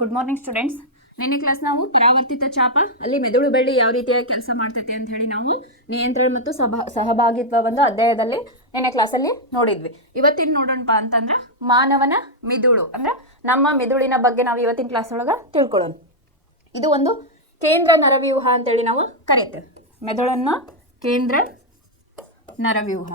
Good morning students. ನಿನ್ನೆ class ನಾವು ಪರಾವರ್ತಿತ ಚಾಪ ಅಲ್ಲಿ ಮೆದುಳು ಬೆಳ್ಳಿ ಯಾವ ರೀತಿಯಾಗಿ ಕೆಲಸ ಮಾಡ್ತೈತೆ ಅಂತ ಹೇಳಿ ನಾವು ನಿಯಂತ್ರಣ ಮತ್ತು ಸಹಭಾಗಿತ್ವ ಒಂದು ಅಧ್ಯಾಯದಲ್ಲಿ ನಿನ್ನೆ ಕ್ಲಾಸಲ್ಲಿ ನೋಡಿದ್ವಿ. ಇವತ್ತಿನ ನೋಡೋಣಪ್ಪ ಅಂತಂದ್ರೆ ಮಾನವನ ಮಿದುಳು ಅಂದ್ರೆ ನಮ್ಮ ಮಿದುಳಿನ ಬಗ್ಗೆ ನಾವು ಇವತ್ತಿನ ಕ್ಲಾಸ್ ಒಳಗೆ ತಿಳ್ಕೊಳ್ಳೋಣ. ಇದು ಒಂದು ಕೇಂದ್ರ ನರವ್ಯೂಹ ಅಂತೇಳಿ ನಾವು ಕರಿತೇವೆ. ಮೆದುಳನ್ನು ಕೇಂದ್ರ ನರವ್ಯೂಹ.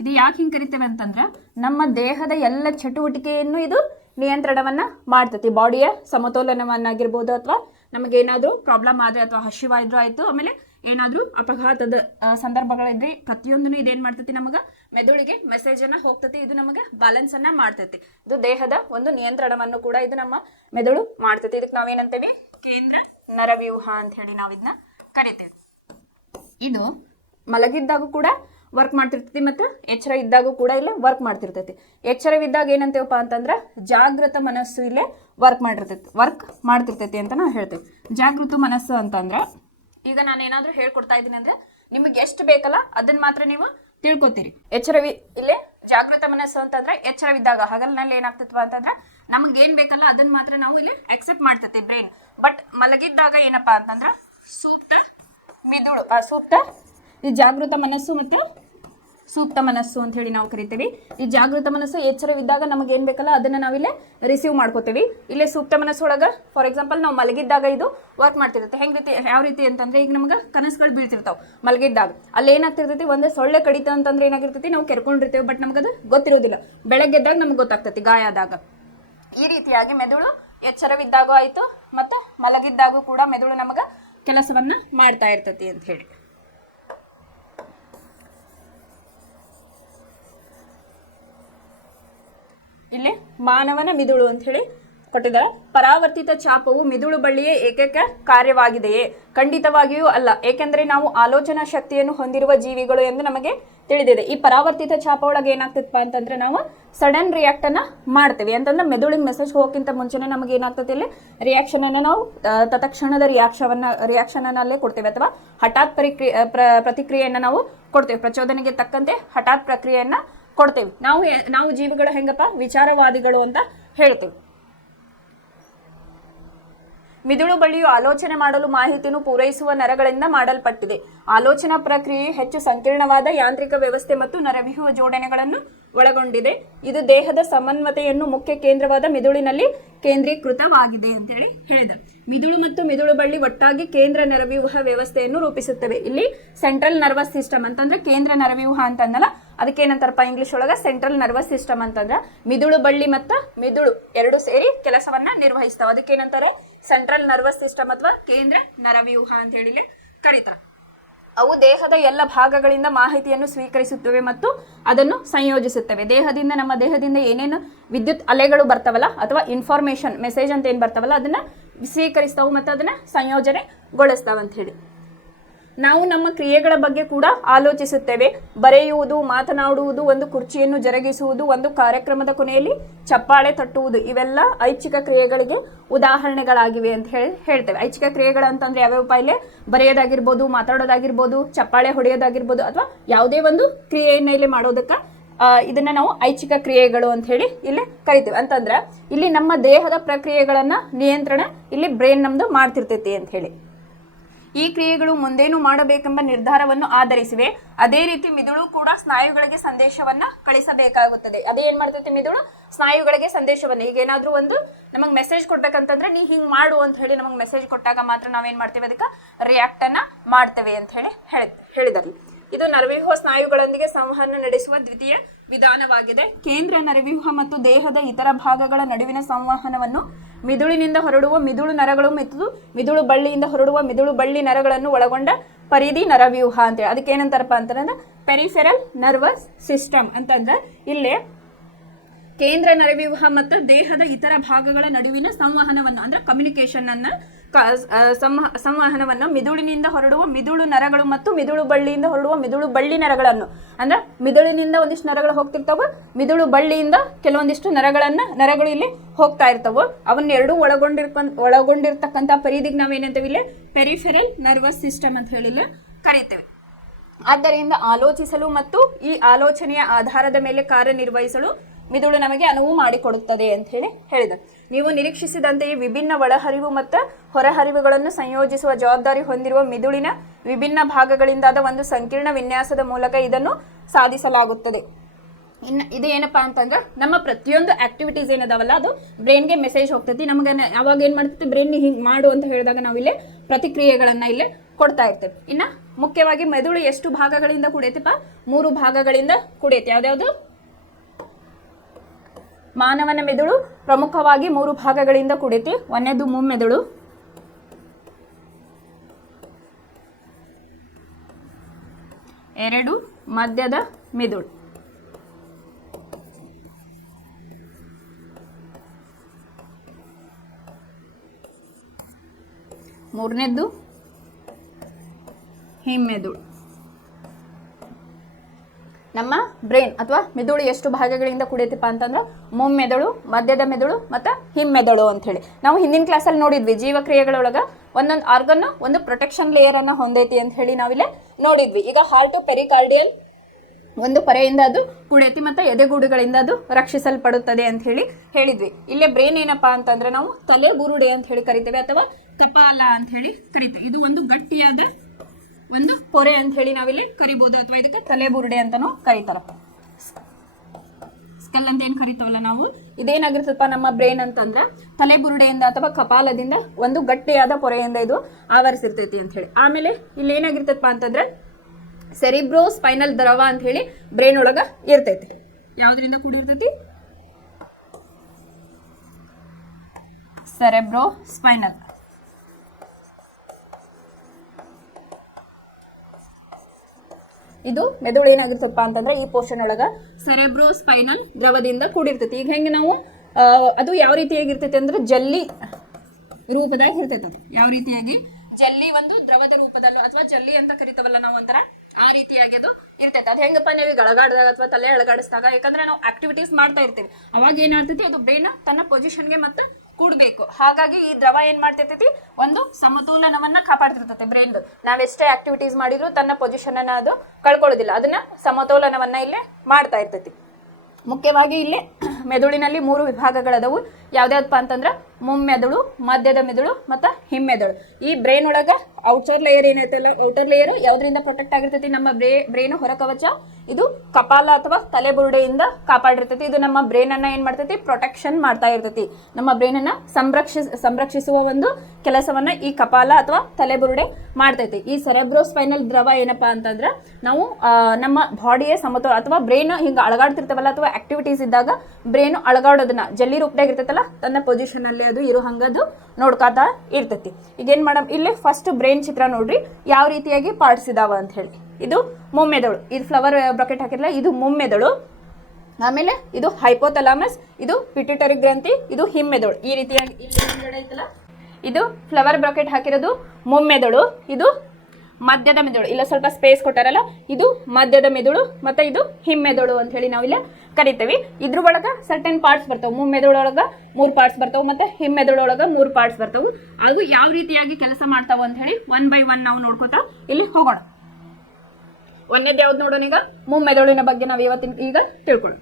ಇದು ಯಾಕೆ ಹಿಂಗೆ ಕರಿತೇವೆ ಅಂತಂದ್ರೆ ನಮ್ಮ ದೇಹದ ಎಲ್ಲ ಚಟುವಟಿಕೆಯನ್ನು ಇದು ನಿಯಂತ್ರಣವನ್ನು ಮಾಡ್ತೈತಿ. ಬಾಡಿಯ ಸಮತೋಲನವನ್ನಾಗಿರ್ಬೋದು, ಅಥವಾ ನಮಗೇನಾದರೂ ಪ್ರಾಬ್ಲಮ್ ಆದರೆ ಅಥವಾ ಹಸಿವಾದ್ರೂ ಆಯಿತು, ಆಮೇಲೆ ಏನಾದರೂ ಅಪಘಾತದ ಸಂದರ್ಭಗಳಿದ್ರೆ ಪ್ರತಿಯೊಂದನ್ನು ಇದೇನು ಮಾಡ್ತೈತಿ, ನಮಗೆ ಮೆದುಳಿಗೆ ಮೆಸೇಜನ್ನು ಹೋಗ್ತೈತಿ. ಇದು ನಮಗೆ ಬ್ಯಾಲೆನ್ಸನ್ನು ಮಾಡ್ತೈತಿ. ಇದು ದೇಹದ ಒಂದು ನಿಯಂತ್ರಣವನ್ನು ಕೂಡ ಇದು ನಮ್ಮ ಮೆದುಳು ಮಾಡ್ತೈತಿ. ಇದಕ್ಕೆ ನಾವೇನಂತೇವೆ, ಕೇಂದ್ರ ನರವ್ಯೂಹ ಅಂತ ಹೇಳಿ ನಾವು ಇದನ್ನ ಕರಿತೇವೆ. ಇದು ಮಲಗಿದ್ದಾಗೂ ಕೂಡ ವರ್ಕ್ ಮಾಡ್ತಿರ್ತೈತಿ ಮತ್ತು ಎಚ್ಚರ ಇದ್ದಾಗೂ ಕೂಡ ಇಲ್ಲೇ ವರ್ಕ್ ಮಾಡ್ತಿರ್ತೈತಿ. ಎಚ್ಚರವಿದ್ದಾಗ ಏನಂತೇವಪ್ಪ ಅಂತಂದ್ರೆ ಜಾಗೃತ ಮನಸ್ಸು ಇಲ್ಲೇ ವರ್ಕ್ ಮಾಡ್ತಿರ್ತೈತಿ ಅಂತ ನಾವು ಹೇಳ್ತೇವೆ. ಜಾಗೃತ ಮನಸ್ಸು ಅಂತಂದ್ರೆ ಈಗ ನಾನು ಏನಾದರೂ ಹೇಳ್ಕೊಡ್ತಾ ಇದ್ದೀನಿ ಅಂದ್ರೆ ನಿಮಗೆ ಎಷ್ಟು ಬೇಕಲ್ಲ ಅದನ್ನ ಮಾತ್ರ ನೀವು ತಿಳ್ಕೊತೀರಿ. ಇಲ್ಲೇ ಜಾಗೃತ ಮನಸ್ಸು ಅಂತಂದ್ರೆ ಎಚ್ಚರವಿದ್ದಾಗ ಹಗಲಿನಲ್ಲಿ ಏನಾಗ್ತೈತಪ್ಪ ಅಂತಂದ್ರೆ ನಮಗೇನು ಬೇಕಲ್ಲ ಅದನ್ನ ಮಾತ್ರ ನಾವು ಇಲ್ಲಿ ಅಕ್ಸೆಪ್ಟ್ ಮಾಡ್ತೈತಿ ಬ್ರೈನ್. ಬಟ್ ಮಲಗಿದ್ದಾಗ ಏನಪ್ಪಾ ಅಂತಂದ್ರೆ ಸೂಕ್ತ ಮಿದುಳು ಸೂಕ್ತ ಈ ಜಾಗೃತ ಮನಸ್ಸು ಮತ್ತು ಸೂಕ್ತ ಮನಸ್ಸು ಅಂತ ಹೇಳಿ ನಾವು ಕರಿತೀವಿ. ಈ ಜಾಗೃತ ಮನಸ್ಸು ಎಚ್ಚರವಿದ್ದಾಗ ನಮಗೆ ಏನು ಬೇಕಲ್ಲ ಅದನ್ನು ನಾವಿಲ್ಲೇ ರಿಸೀವ್ ಮಾಡ್ಕೋತೀವಿ. ಇಲ್ಲೇ ಸೂಕ್ತ ಮನಸ್ಸೊಳಗೆ ಫಾರ್ ಎಕ್ಸಾಂಪಲ್ ನಾವು ಮಲಗಿದ್ದಾಗ ಇದು ವರ್ಕ್ ಮಾಡ್ತಿರುತ್ತೆ. ಯಾವ ರೀತಿ ಅಂತಂದ್ರೆ ಈಗ ನಮಗೆ ಕನಸುಗಳು ಬೀಳ್ತಿರ್ತಾವೆ ಮಲಗಿದ್ದಾಗ. ಅಲ್ಲಿ ಏನಾಗ್ತಿರ್ತೈತಿ, ಒಂದೇ ಸೊಳ್ಳೆ ಕಡಿತ ಅಂತಂದ್ರೆ ಏನಾಗಿರ್ತೈತಿ, ನಾವು ಕೆರ್ಕೊಂಡಿರ್ತೇವೆ, ಬಟ್ ನಮಗದು ಗೊತ್ತಿರೋದಿಲ್ಲ. ಬೆಳಗ್ಗೆದ್ದಾಗ ನಮ್ಗೆ ಗೊತ್ತಾಗ್ತೈತಿ ಗಾಯ ಆದಾಗ. ಈ ರೀತಿಯಾಗಿ ಮೆದುಳು ಎಚ್ಚರವಿದ್ದಾಗೂ ಆಯಿತು ಮತ್ತು ಮಲಗಿದ್ದಾಗೂ ಕೂಡ ಮೆದುಳು ನಮಗೆ ಕೆಲಸವನ್ನು ಮಾಡ್ತಾ ಇರ್ತೈತಿ ಅಂತ ಹೇಳಿ. ಇಲ್ಲಿ ಮಾನವನ ಮಿದುಳು ಅಂತ ಹೇಳಿ ಕೊಟ್ಟಿದ್ದಾರೆ. ಪರಾವರ್ತಿತ ಚಾಪವು ಮಿದುಳು ಬಳ್ಳಿಯೇ ಏಕೈಕ ಕಾರ್ಯವಾಗಿದೆಯೇ? ಖಂಡಿತವಾಗಿಯೂ ಅಲ್ಲ, ಏಕೆಂದರೆ ನಾವು ಆಲೋಚನಾ ಶಕ್ತಿಯನ್ನು ಹೊಂದಿರುವ ಜೀವಿಗಳು ಎಂದು ನಮಗೆ ತಿಳಿದಿದೆ. ಈ ಪರಾವರ್ತಿತ ಚಾಪ ಒಳಗೆ ಏನಾಗ್ತದಪ್ಪ ಅಂತಂದ್ರೆ ನಾವು ಸಡನ್ ರಿಯಾಕ್ಟ್ ಅನ್ನ ಮಾಡ್ತೇವೆ. ಅಂತಂದ್ರೆ ಮೆದುಳಿಗೆ ಮೆಸೇಜ್ ಹೋಗೋಕ್ಕಿಂತ ಮುಂಚೆನೆ ನಮಗೆ ಏನಾಗ್ತದೆ, ಇಲ್ಲಿ ರಿಯಾಕ್ಷನ್ ಅನ್ನು ನಾವು ತತ್ಕ್ಷಣದ ರಿಯಾಕ್ಷನ್ ಅಲ್ಲೇ ಕೊಡ್ತೇವೆ, ಅಥವಾ ಹಠಾತ್ ಪ್ರತಿಕ್ರಿಯೆಯನ್ನು ನಾವು ಕೊಡ್ತೇವೆ. ಪ್ರಚೋದನೆಗೆ ತಕ್ಕಂತೆ ಹಠಾತ್ ಪ್ರಕ್ರಿಯೆಯನ್ನ ಕೊಡ್ತೇವೆ. ನಾವು ಜೀವಿಗಳು ಹೆಂಗಪ್ಪ, ವಿಚಾರವಾದಿಗಳು ಅಂತ ಹೇಳ್ತೇವೆ. ಮಿದುಳು ಬಳ್ಳಿಯು ಆಲೋಚನೆ ಮಾಡಲು ಮಾಹಿತಿಯನ್ನು ಪೂರೈಸುವ ನರಗಳಿಂದ ಮಾಡಲ್ಪಟ್ಟಿದೆ. ಆಲೋಚನಾ ಪ್ರಕ್ರಿಯೆಯು ಹೆಚ್ಚು ಸಂಕೀರ್ಣವಾದ ಯಾಂತ್ರಿಕ ವ್ಯವಸ್ಥೆ ಮತ್ತು ನರವ್ಯೂಹ ಜೋಡಣೆಗಳನ್ನು ಒಳಗೊಂಡಿದೆ. ಇದು ದೇಹದ ಸಮನ್ವತೆಯನ್ನು ಮುಖ್ಯ ಕೇಂದ್ರವಾದ ಮಿದುಳಿನಲ್ಲಿ ಕೇಂದ್ರೀಕೃತವಾಗಿದೆ ಅಂತ ಹೇಳಿ ಹೇಳಿದ. ಮಿದುಳು ಮತ್ತು ಮಿದುಳು ಬಳ್ಳಿ ಒಟ್ಟಾಗಿ ಕೇಂದ್ರ ನರವ್ಯೂಹ ವ್ಯವಸ್ಥೆಯನ್ನು ರೂಪಿಸುತ್ತವೆ. ಇಲ್ಲಿ ಸೆಂಟ್ರಲ್ ನರ್ವಸ್ ಸಿಸ್ಟಮ್ ಅಂತಂದ್ರೆ ಕೇಂದ್ರ ನರವ್ಯೂಹ ಅಂತಂದಲ್ಲ, ಅದಕ್ಕೆ ಏನಂತಾರಪ್ಪ ಇಂಗ್ಲಿಷ್ ಒಳಗ ಸೆಂಟ್ರಲ್ ನರ್ವಸ್ ಸಿಸ್ಟಮ್ ಅಂತಂದ್ರೆ ಮಿದುಳು ಬಳ್ಳಿ ಮತ್ತು ಮಿದುಳು ಎರಡು ಸೇರಿ ಕೆಲಸವನ್ನ ನಿರ್ವಹಿಸ್ತಾವೆ. ಅದಕ್ಕೆ ಏನಂತಾರೆ, ಸೆಂಟ್ರಲ್ ನರ್ವಸ್ ಸಿಸ್ಟಮ್ ಅಥವಾ ಕೇಂದ್ರ ನರವ್ಯೂಹ ಅಂತ ಹೇಳಿ ಕರೀತಾರೆ. ಅವು ದೇಹದ ಎಲ್ಲ ಭಾಗಗಳಿಂದ ಮಾಹಿತಿಯನ್ನು ಸ್ವೀಕರಿಸುತ್ತವೆ ಮತ್ತು ಅದನ್ನು ಸಂಯೋಜಿಸುತ್ತವೆ. ನಮ್ಮ ದೇಹದಿಂದ ಏನೇನು ವಿದ್ಯುತ್ ಅಲೆಗಳು ಬರ್ತಾವಲ್ಲ, ಅಥವಾ ಇನ್ಫಾರ್ಮೇಶನ್ ಮೆಸೇಜ್ ಅಂತ ಏನು ಬರ್ತಾವಲ್ಲ, ಅದನ್ನ ಸ್ವೀಕರಿಸ್ತಾವೆ ಮತ್ತು ಅದನ್ನ ಸಂಯೋಜನೆಗೊಳಿಸ್ತಾವೆ ಅಂತ ಹೇಳಿ. ನಾವು ನಮ್ಮ ಕ್ರಿಯೆಗಳ ಬಗ್ಗೆ ಕೂಡ ಆಲೋಚಿಸುತ್ತೇವೆ. ಬರೆಯುವುದು, ಮಾತನಾಡುವುದು, ಒಂದು ಕುರ್ಚಿಯನ್ನು ಜರುಗಿಸುವುದು, ಒಂದು ಕಾರ್ಯಕ್ರಮದ ಕೊನೆಯಲ್ಲಿ ಚಪ್ಪಾಳೆ ತಟ್ಟುವುದು, ಇವೆಲ್ಲ ಐಚ್ಛಿಕ ಕ್ರಿಯೆಗಳಿಗೆ ಉದಾಹರಣೆಗಳಾಗಿವೆ ಅಂತ ಹೇಳ್ತೇವೆ. ಐಚ್ಛಿಕ ಕ್ರಿಯೆಗಳು ಅಂತಂದ್ರೆ ಯಾವ್ಯಾವ ಇಲ್ಲಿ ಬರೆಯೋದಾಗಿರ್ಬೋದು, ಮಾತಾಡೋದಾಗಿರ್ಬೋದು, ಚಪ್ಪಾಳೆ ಹೊಡೆಯೋದಾಗಿರ್ಬೋದು, ಅಥವಾ ಯಾವುದೇ ಒಂದು ಕ್ರಿಯೆಯನ್ನು ಇಲ್ಲಿ ಮಾಡೋದಕ್ಕೆ ಇದನ್ನ ನಾವು ಐಚ್ಛಿಕ ಕ್ರಿಯೆಗಳು ಅಂತ ಹೇಳಿ ಇಲ್ಲಿ ಕರಿತೀವಿ. ಅಂತಂದ್ರೆ ಇಲ್ಲಿ ನಮ್ಮ ದೇಹದ ಪ್ರಕ್ರಿಯೆಗಳನ್ನ ನಿಯಂತ್ರಣ ಇಲ್ಲಿ ಬ್ರೈನ್ ನಮ್ದು ಮಾಡ್ತಿರ್ತೈತಿ ಅಂತ ಹೇಳಿ. ಈ ಕ್ರಿಯೆಗಳು ಮುಂದೇನು ಮಾಡಬೇಕೆಂಬ ನಿರ್ಧಾರವನ್ನು ಆಧರಿಸಿವೆ. ಅದೇ ರೀತಿ ಮಿದುಳು ಕೂಡ ಸ್ನಾಯುಗಳಿಗೆ ಸಂದೇಶವನ್ನ ಕಳಿಸಬೇಕಾಗುತ್ತದೆ. ಅದೇ ಏನ್ ಮಾಡ್ತೈತಿ, ಮಿದುಳು ಸ್ನಾಯುಗಳಿಗೆ ಸಂದೇಶವನ್ನ, ಈಗ ಏನಾದ್ರೂ ಒಂದು ನಮಗೆ ಮೆಸೇಜ್ ಕೊಡ್ಬೇಕಂತಂದ್ರೆ ನೀ ಹಿಂಗ್ ಮಾಡು ಅಂತ ಹೇಳಿ ನಮಗೆ ಮೆಸೇಜ್ ಕೊಟ್ಟಾಗ ಮಾತ್ರ ನಾವೇನ್ ಮಾಡ್ತೇವೆ, ಅದಕ್ಕೆ ರಿಯಾಕ್ಟ್ ಅನ್ನ ಮಾಡ್ತೇವೆ ಅಂತ ಹೇಳಿ ಹೇಳಿದ್ದಾರೆ. ಇದು ನರವ್ಯೂಹ ಸ್ನಾಯುಗಳೊಂದಿಗೆ ಸಂವಹನ ನಡೆಸುವ ದ್ವಿತೀಯ ವಿಧಾನವಾಗಿದೆ. ಕೇಂದ್ರ ನರವ್ಯೂಹ ಮತ್ತು ದೇಹದ ಇತರ ಭಾಗಗಳ ನಡುವಿನ ಸಂವಹನವನ್ನು ಮಿದುಳಿನಿಂದ ಹೊರಡುವ ಮಿದುಳು ನರಗಳು ಮತ್ತು ಮಿದುಳು ಬಳ್ಳಿಯಿಂದ ಹೊರಡುವ ಮಿದುಳು ಬಳ್ಳಿ ನರಗಳನ್ನು ಒಳಗೊಂಡ ಪರಿಧಿ ನರವ್ಯೂಹ ಅಂತೇಳಿ. ಅದಕ್ಕೆ ಏನಂತಾರಪ್ಪ ಅಂತಂದ್ರೆ ಪೆರಿಫೆರಲ್ ನರ್ವಸ್ ಸಿಸ್ಟಮ್ ಅಂತಂದ್ರೆ ಇಲ್ಲೇ ಕೇಂದ್ರ ನರವ್ಯೂಹ ಮತ್ತು ದೇಹದ ಇತರ ಭಾಗಗಳ ನಡುವಿನ ಸಂವಹನವನ್ನು ಅಂದ್ರೆ ಕಮ್ಯುನಿಕೇಶನ್ ಅನ್ನ ಸಂವಹನವನ್ನು ಮಿದುಳಿನಿಂದ ಹೊರಡುವ ಮಿದುಳು ನರಗಳು ಮತ್ತು ಮಿದುಳು ಬಳ್ಳಿಯಿಂದ ಹೊರಡುವ ಮಿದುಳು ಬಳ್ಳಿ ನರಗಳನ್ನು, ಅಂದ್ರೆ ಮಿದುಳಿನಿಂದ ಒಂದಿಷ್ಟು ನರಗಳು ಹೋಗ್ತಿರ್ತಾವ, ಮಿದುಳು ಬಳ್ಳಿಯಿಂದ ಕೆಲವೊಂದಿಷ್ಟು ನರಗಳು ಇಲ್ಲಿ ಹೋಗ್ತಾ ಇರ್ತಾವ. ಅವನ್ನೆರಡೂ ಒಳಗೊಂಡಿರ್ತಕ್ಕಂಥ ಪರಿಧಿಗೆ ನಾವೇನಂತೇವೆ, ಇಲ್ಲಿ ಪೆರಿಫೆರಲ್ ನರ್ವಸ್ ಸಿಸ್ಟಮ್ ಅಂತ ಹೇಳಿ ಕರೀತೇವೆ. ಆದ್ದರಿಂದ ಆಲೋಚಿಸಲು ಮತ್ತು ಈ ಆಲೋಚನೆಯ ಆಧಾರದ ಮೇಲೆ ಕಾರ್ಯನಿರ್ವಹಿಸಲು ಮಿದುಳು ನಮಗೆ ಅನುವು ಮಾಡಿಕೊಡುತ್ತದೆ ಅಂತ ಹೇಳಿ ಹೇಳಿದ. ನೀವು ನಿರೀಕ್ಷಿಸಿದಂತೆಯೇ ವಿಭಿನ್ನ ಒಳಹರಿವು ಮತ್ತು ಹೊರಹರಿವುಗಳನ್ನು ಸಂಯೋಜಿಸುವ ಜವಾಬ್ದಾರಿ ಹೊಂದಿರುವ ಮಿದುಳಿನ ವಿಭಿನ್ನ ಭಾಗಗಳಿಂದಾದ ಒಂದು ಸಂಕೀರ್ಣ ವಿನ್ಯಾಸದ ಮೂಲಕ ಇದನ್ನು ಸಾಧಿಸಲಾಗುತ್ತದೆ. ಇನ್ನು ಇದು ಏನಪ್ಪಾ ಅಂತಂದ್ರೆ ನಮ್ಮ ಪ್ರತಿಯೊಂದು ಆಕ್ಟಿವಿಟೀಸ್ ಏನದಾವಲ್ಲ ಅದು ಬ್ರೈನ್ಗೆ ಮೆಸೇಜ್ ಹೋಗ್ತೈತಿ. ನಮ್ಗೆ ಅವಾಗ ಏನು ಮಾಡ್ತೈತಿ, ಬ್ರೈನ್ ಹಿಂಗೆ ಮಾಡು ಅಂತ ಹೇಳಿದಾಗ ನಾವಿಲ್ಲಿ ಪ್ರತಿಕ್ರಿಯೆಗಳನ್ನು ಇಲ್ಲಿ ಕೊಡ್ತಾ ಇರ್ತೇವೆ. ಇನ್ನು ಮುಖ್ಯವಾಗಿ ಮೆದುಳು ಎಷ್ಟು ಭಾಗಗಳಿಂದ ಕೂಡೈತಿಪ್ಪ? 3 ಭಾಗಗಳಿಂದ ಕೂಡೈತಿ. ಯಾವ್ದ್ಯಾವುದು? ಮಾನವನ ಮೆದುಳು ಪ್ರಮುಖವಾಗಿ 3 ಭಾಗಗಳಿಂದ ಕೂಡೈತಿ. ಒಂದನೇದು ಮುಮ್ಮೆದುಳು, ಎರಡು ಮಧ್ಯದ ಮೆದುಳು, ಮೂರನೇದ್ದು ಹಿಮ್ಮೆದುಳು. ನಮ್ಮ ಬ್ರೈನ್ ಅಥವಾ ಮೆದುಳು ಎಷ್ಟು ಭಾಗಗಳಿಂದ ಕೂಡೈತಿಪ್ಪ ಅಂತಂದ್ರೆ ಮುಮ್ಮೆದುಳು, ಮಧ್ಯದ ಮೆದುಳು ಮತ್ತು ಹಿಮ್ಮೆದುಳು ಅಂತ ಹೇಳಿ. ನಾವು ಹಿಂದಿನ ಕ್ಲಾಸಲ್ಲಿ ನೋಡಿದ್ವಿ, ಜೀವಕ್ರಿಯೆಗಳೊಳಗೆ ಒಂದೊಂದು ಆರ್ಗನ್ ಒಂದು ಪ್ರೊಟೆಕ್ಷನ್ ಲೇಯರ್ ಅನ್ನು ಹೊಂದೈತಿ ಅಂತ ಹೇಳಿ ನಾವಿಲ್ಲಿ ನೋಡಿದ್ವಿ. ಈಗ ಹಾರ್ಟ್ ಪೆರಿಕಾರ್ಡಿಯಲ್ ಒಂದು ಪೊರೆಯಿಂದ ಅದು ಕೂಡೈತಿ ಮತ್ತು ಎದೆಗೂಡುಗಳಿಂದ ಅದು ರಕ್ಷಿಸಲ್ಪಡುತ್ತದೆ ಅಂತ ಹೇಳಿ ಹೇಳಿದ್ವಿ. ಇಲ್ಲೇ ಬ್ರೈನ್ ಏನಪ್ಪಾ ಅಂತಂದ್ರೆ ನಾವು ತಲೆ ಬುರುಡೆ ಅಂತ ಹೇಳಿ ಕರಿತೇವೆ ಅಥವಾ ಕಪಾಲ ಅಂತ ಹೇಳಿ ಕರಿತೇವೆ. ಇದು ಒಂದು ಗಟ್ಟಿಯಾದ ಒಂದು ಪೊರೆ ಅಂತ ಹೇಳಿ ನಾವಿಲ್ಲಿ ಕರಿಬಹುದು, ಅಥವಾ ಇದಕ್ಕೆ ತಲೆ ಬುರುಡೆ ಅಂತಾನೂ ಕರೀತಾರ. ಸ್ಕಲ್ ಅಂತ ಏನು ಕರಿತವಲ್ಲ ನಾವು, ಇದೇನಾಗಿರ್ತಪ್ಪ ನಮ್ಮ ಬ್ರೈನ್ ಅಂತಂದ್ರೆ ತಲೆ ಬುರುಡೆಯಿಂದ ಅಥವಾ ಕಪಾಲದಿಂದ ಒಂದು ಗಟ್ಟಿಯಾದ ಪೊರೆಯಿಂದ ಇದು ಆವರಿಸಿರ್ತೈತಿ ಅಂತ ಹೇಳಿ. ಆಮೇಲೆ ಇಲ್ಲಿ ಏನಾಗಿರ್ತಪ್ಪ ಅಂತಂದ್ರೆ ಸೆರಿಬ್ರೋ ಸ್ಪೈನಲ್ ದ್ರವ ಅಂತ ಹೇಳಿ ಬ್ರೈನ್ ಒಳಗ ಇರ್ತೈತಿ. ಯಾವ್ದ್ರಿಂದ ಕೂಡ ಇರ್ತೈತಿ? Cerebro spinal. ಇದು ಮೆದುಳು ಏನಾಗಿರ್ತಪ್ಪ ಅಂತಂದ್ರೆ ಈ ಪೋರ್ಷನ್ ಒಳಗ ಸೆರೆಬ್ರೋ ಸ್ಪೈನಲ್ ದ್ರವದಿಂದ ಕೂಡಿರ್ತೈತಿ. ಈಗ ಹೆಂಗೆ ನಾವು ಅದು ಯಾವ ರೀತಿಯಾಗಿರ್ತೈತಿ ಅಂದ್ರೆ ಜಲ್ಲಿ ರೂಪದಾಗ ಇರ್ತೈತಿ. ಯಾವ ರೀತಿಯಾಗಿ? ಜಲ್ಲಿ ಒಂದು ದ್ರವದ ರೂಪದಲ್ಲೂ ಅಥವಾ ಜಲ್ಲಿ ಅಂತ ಕರಿತವಲ್ಲ ನಾವು ಒಂಥರ, ಆ ರೀತಿಯಾಗಿ ಅದು ಇರ್ತೈತೆ. ಅದು ಹೆಂಗಪ್ಪ, ನೀವು ಅಳಗಾಡಿದಾಗ ಅಥವಾ ತಲೆ ಅಳಗಾಡಿಸಿದಾಗ, ಯಾಕಂದ್ರೆ ನಾವು ಆಕ್ಟಿವಿಟೀಸ್ ಮಾಡ್ತಾ ಇರ್ತೀವಿ, ಅವಾಗ ಏನಾಗ್ತೈತಿ ಅದು ಬ್ರೈನ್ ತನ್ನ ಪೊಸಿಷನ್ಗೆ ಮತ್ತೆ ಕೂಡಬೇಕು. ಹಾಗಾಗಿ ಈ ದ್ರವ ಏನ್ ಮಾಡ್ತಿರ್ತೈತಿ, ಒಂದು ಸಮತೋಲನವನ್ನ ಕಾಪಾಡ್ತಿರ್ತೈತೆ ಬ್ರೈನ್. ನಾವೆಷ್ಟೇ ಆಕ್ಟಿವಿಟೀಸ್ ಮಾಡಿದ್ರು ತನ್ನ ಪೊಸಿಷನ್ ಅನ್ನ ಅದು ಕಳ್ಕೊಳ್ಳೋದಿಲ್ಲ, ಅದನ್ನ ಸಮತೋಲನವನ್ನ ಇಲ್ಲೇ ಮಾಡ್ತಾ ಇರ್ತೈತಿ. ಮುಖ್ಯವಾಗಿ ಇಲ್ಲಿ ಮೆದುಳಿನಲ್ಲಿ 3 ವಿಭಾಗಗಳದವು. ಯಾವ್ದಾವ್ದಪ್ಪ ಅಂತಂದ್ರೆ ಮುಮ್ಮೆದುಳು, ಮಧ್ಯದ ಮೆದುಳು ಮತ್ತು ಹಿಮ್ಮೆದುಳು. ಈ ಬ್ರೈನ್ ಒಳಗೆ ಔಟರ್ ಲೇಯರ್ ಏನೈತಲ್ಲ, ಔಟರ್ ಲೇಯರ್ ಯಾವ್ದ್ರಿಂದ ಪ್ರೊಟೆಕ್ಟ್ ಆಗಿರ್ತೈತಿ? ನಮ್ಮ ಬ್ರೈನ್ ಹೊರಕವಚ ಇದು ಕಪಾಲ ಅಥವಾ ತಲೆಬುರುಡೆಯಿಂದ ಕಾಪಾಡಿರ್ತೈತಿ. ಇದು ನಮ್ಮ ಬ್ರೈನ್ ಅನ್ನ ಏನ್ ಮಾಡ್ತೈತಿ, ಪ್ರೊಟೆಕ್ಷನ್ ಮಾಡ್ತಾ ಇರ್ತೈತಿ. ನಮ್ಮ ಬ್ರೈನ್ ಅನ್ನ ಸಂರಕ್ಷಿಸುವ ಒಂದು ಕೆಲಸವನ್ನ ಈ ಕಪಾಲ ಅಥವಾ ತಲೆಬುರುಡೆ ಮಾಡ್ತೈತಿ. ಈ ಸೆರೆಬ್ರೋಸ್ಪೈನಲ್ ದ್ರವ ಏನಪ್ಪಾ ಅಂತಂದ್ರೆ ನಾವು ನಮ್ಮ ಬಾಡಿಯ ಸಮತೋಲ ಅಥವಾ ಬ್ರೈನ್ ಹಿಂಗ ಅಳಗಾಡ್ತಿರ್ತವಲ್ಲ ಅಥವಾ ಆಕ್ಟಿವಿಟೀಸ್ ಇದ್ದಾಗ ಬ್ರೈನ್ ಅಳಗಾಡೋದನ್ನ ಜಲ್ಲಿ ರೂಪದಾಗ ಇರ್ತೈತಲ್ಲ ತನ್ನ ಪೊಸಿಷನ್ ಅಲ್ಲಿ ಅದು ಇರೋ ಹಂಗದು ನೋಡ್ಕಾತಾ ಇರ್ತೈತಿ. ಈಗೇನ್ ಮಾಡಮ್, ಇಲ್ಲಿ ಫಸ್ಟ್ ಬ್ರೈನ್ ಚಿತ್ರ ನೋಡ್ರಿ ಯಾವ ರೀತಿಯಾಗಿ ಪಾರ್ಟ್ಸ್ ಇದಾವ ಅಂತ ಹೇಳಿ. ಇದು ಮುಮ್ಮೆದುಳು, ಇದು ಫ್ಲವರ್ ಬ್ರಾಕೆಟ್ ಹಾಕಿರಲ್ಲ, ಇದು ಮುಮ್ಮೆದುಳು. ಆಮೇಲೆ ಇದು ಹೈಪೋಥಲಾಮಸ್, ಇದು ಪಿಟ್ಯೂಟರಿ ಗ್ರಂಥಿ, ಇದು ಹಿಮ್ಮೆದುಳು. ಈ ರೀತಿಯಾಗಿ ಇಲ್ಲಿ ಐತಲ್ಲ, ಇದು ಫ್ಲವರ್ ಬ್ರಾಕೆಟ್ ಹಾಕಿರೋದು ಮುಮ್ಮೆದುಳು, ಇದು ಮಧ್ಯದ ಮೆದುಳು. ಇಲ್ಲ ಸ್ವಲ್ಪ ಸ್ಪೇಸ್ ಕೊಟ್ಟಾರಲ್ಲ, ಇದು ಮಧ್ಯದ ಮೆದುಳು ಮತ್ತು ಇದು ಹಿಮ್ಮೆದುಳು ಅಂತ ಹೇಳಿ ನಾವಿಲ್ಲ ಕರಿತೇವೆ. ಇದ್ರ ಒಳಗ ಸರ್ಟನ್ ಪಾರ್ಟ್ಸ್ ಬರ್ತಾವೆ. ಮುಮ್ಮೆದುಳೊಳಗ 3 ಪಾರ್ಟ್ಸ್ ಬರ್ತಾವೆ ಮತ್ತು ಹಿಮ್ಮೆದುಳೊಳಗ 3 ಪಾರ್ಟ್ಸ್ ಬರ್ತಾವೆ. ಅದು ಯಾವ ರೀತಿಯಾಗಿ ಕೆಲಸ ಮಾಡ್ತಾವ ಅಂತ ಹೇಳಿ 1 by 1 ನಾವು ನೋಡ್ಕೋತಾ ಇಲ್ಲಿ ಹೋಗೋಣ. ಒಂದೇದು ಯಾವ್ದು ನೋಡೋಣ. ಈಗ ಮುಮ್ಮೆದುಳಿನ ಬಗ್ಗೆ ನಾವು ಇವತ್ತಿನ ಈಗ ತಿಳ್ಕೊಳ್ಳೋಣ.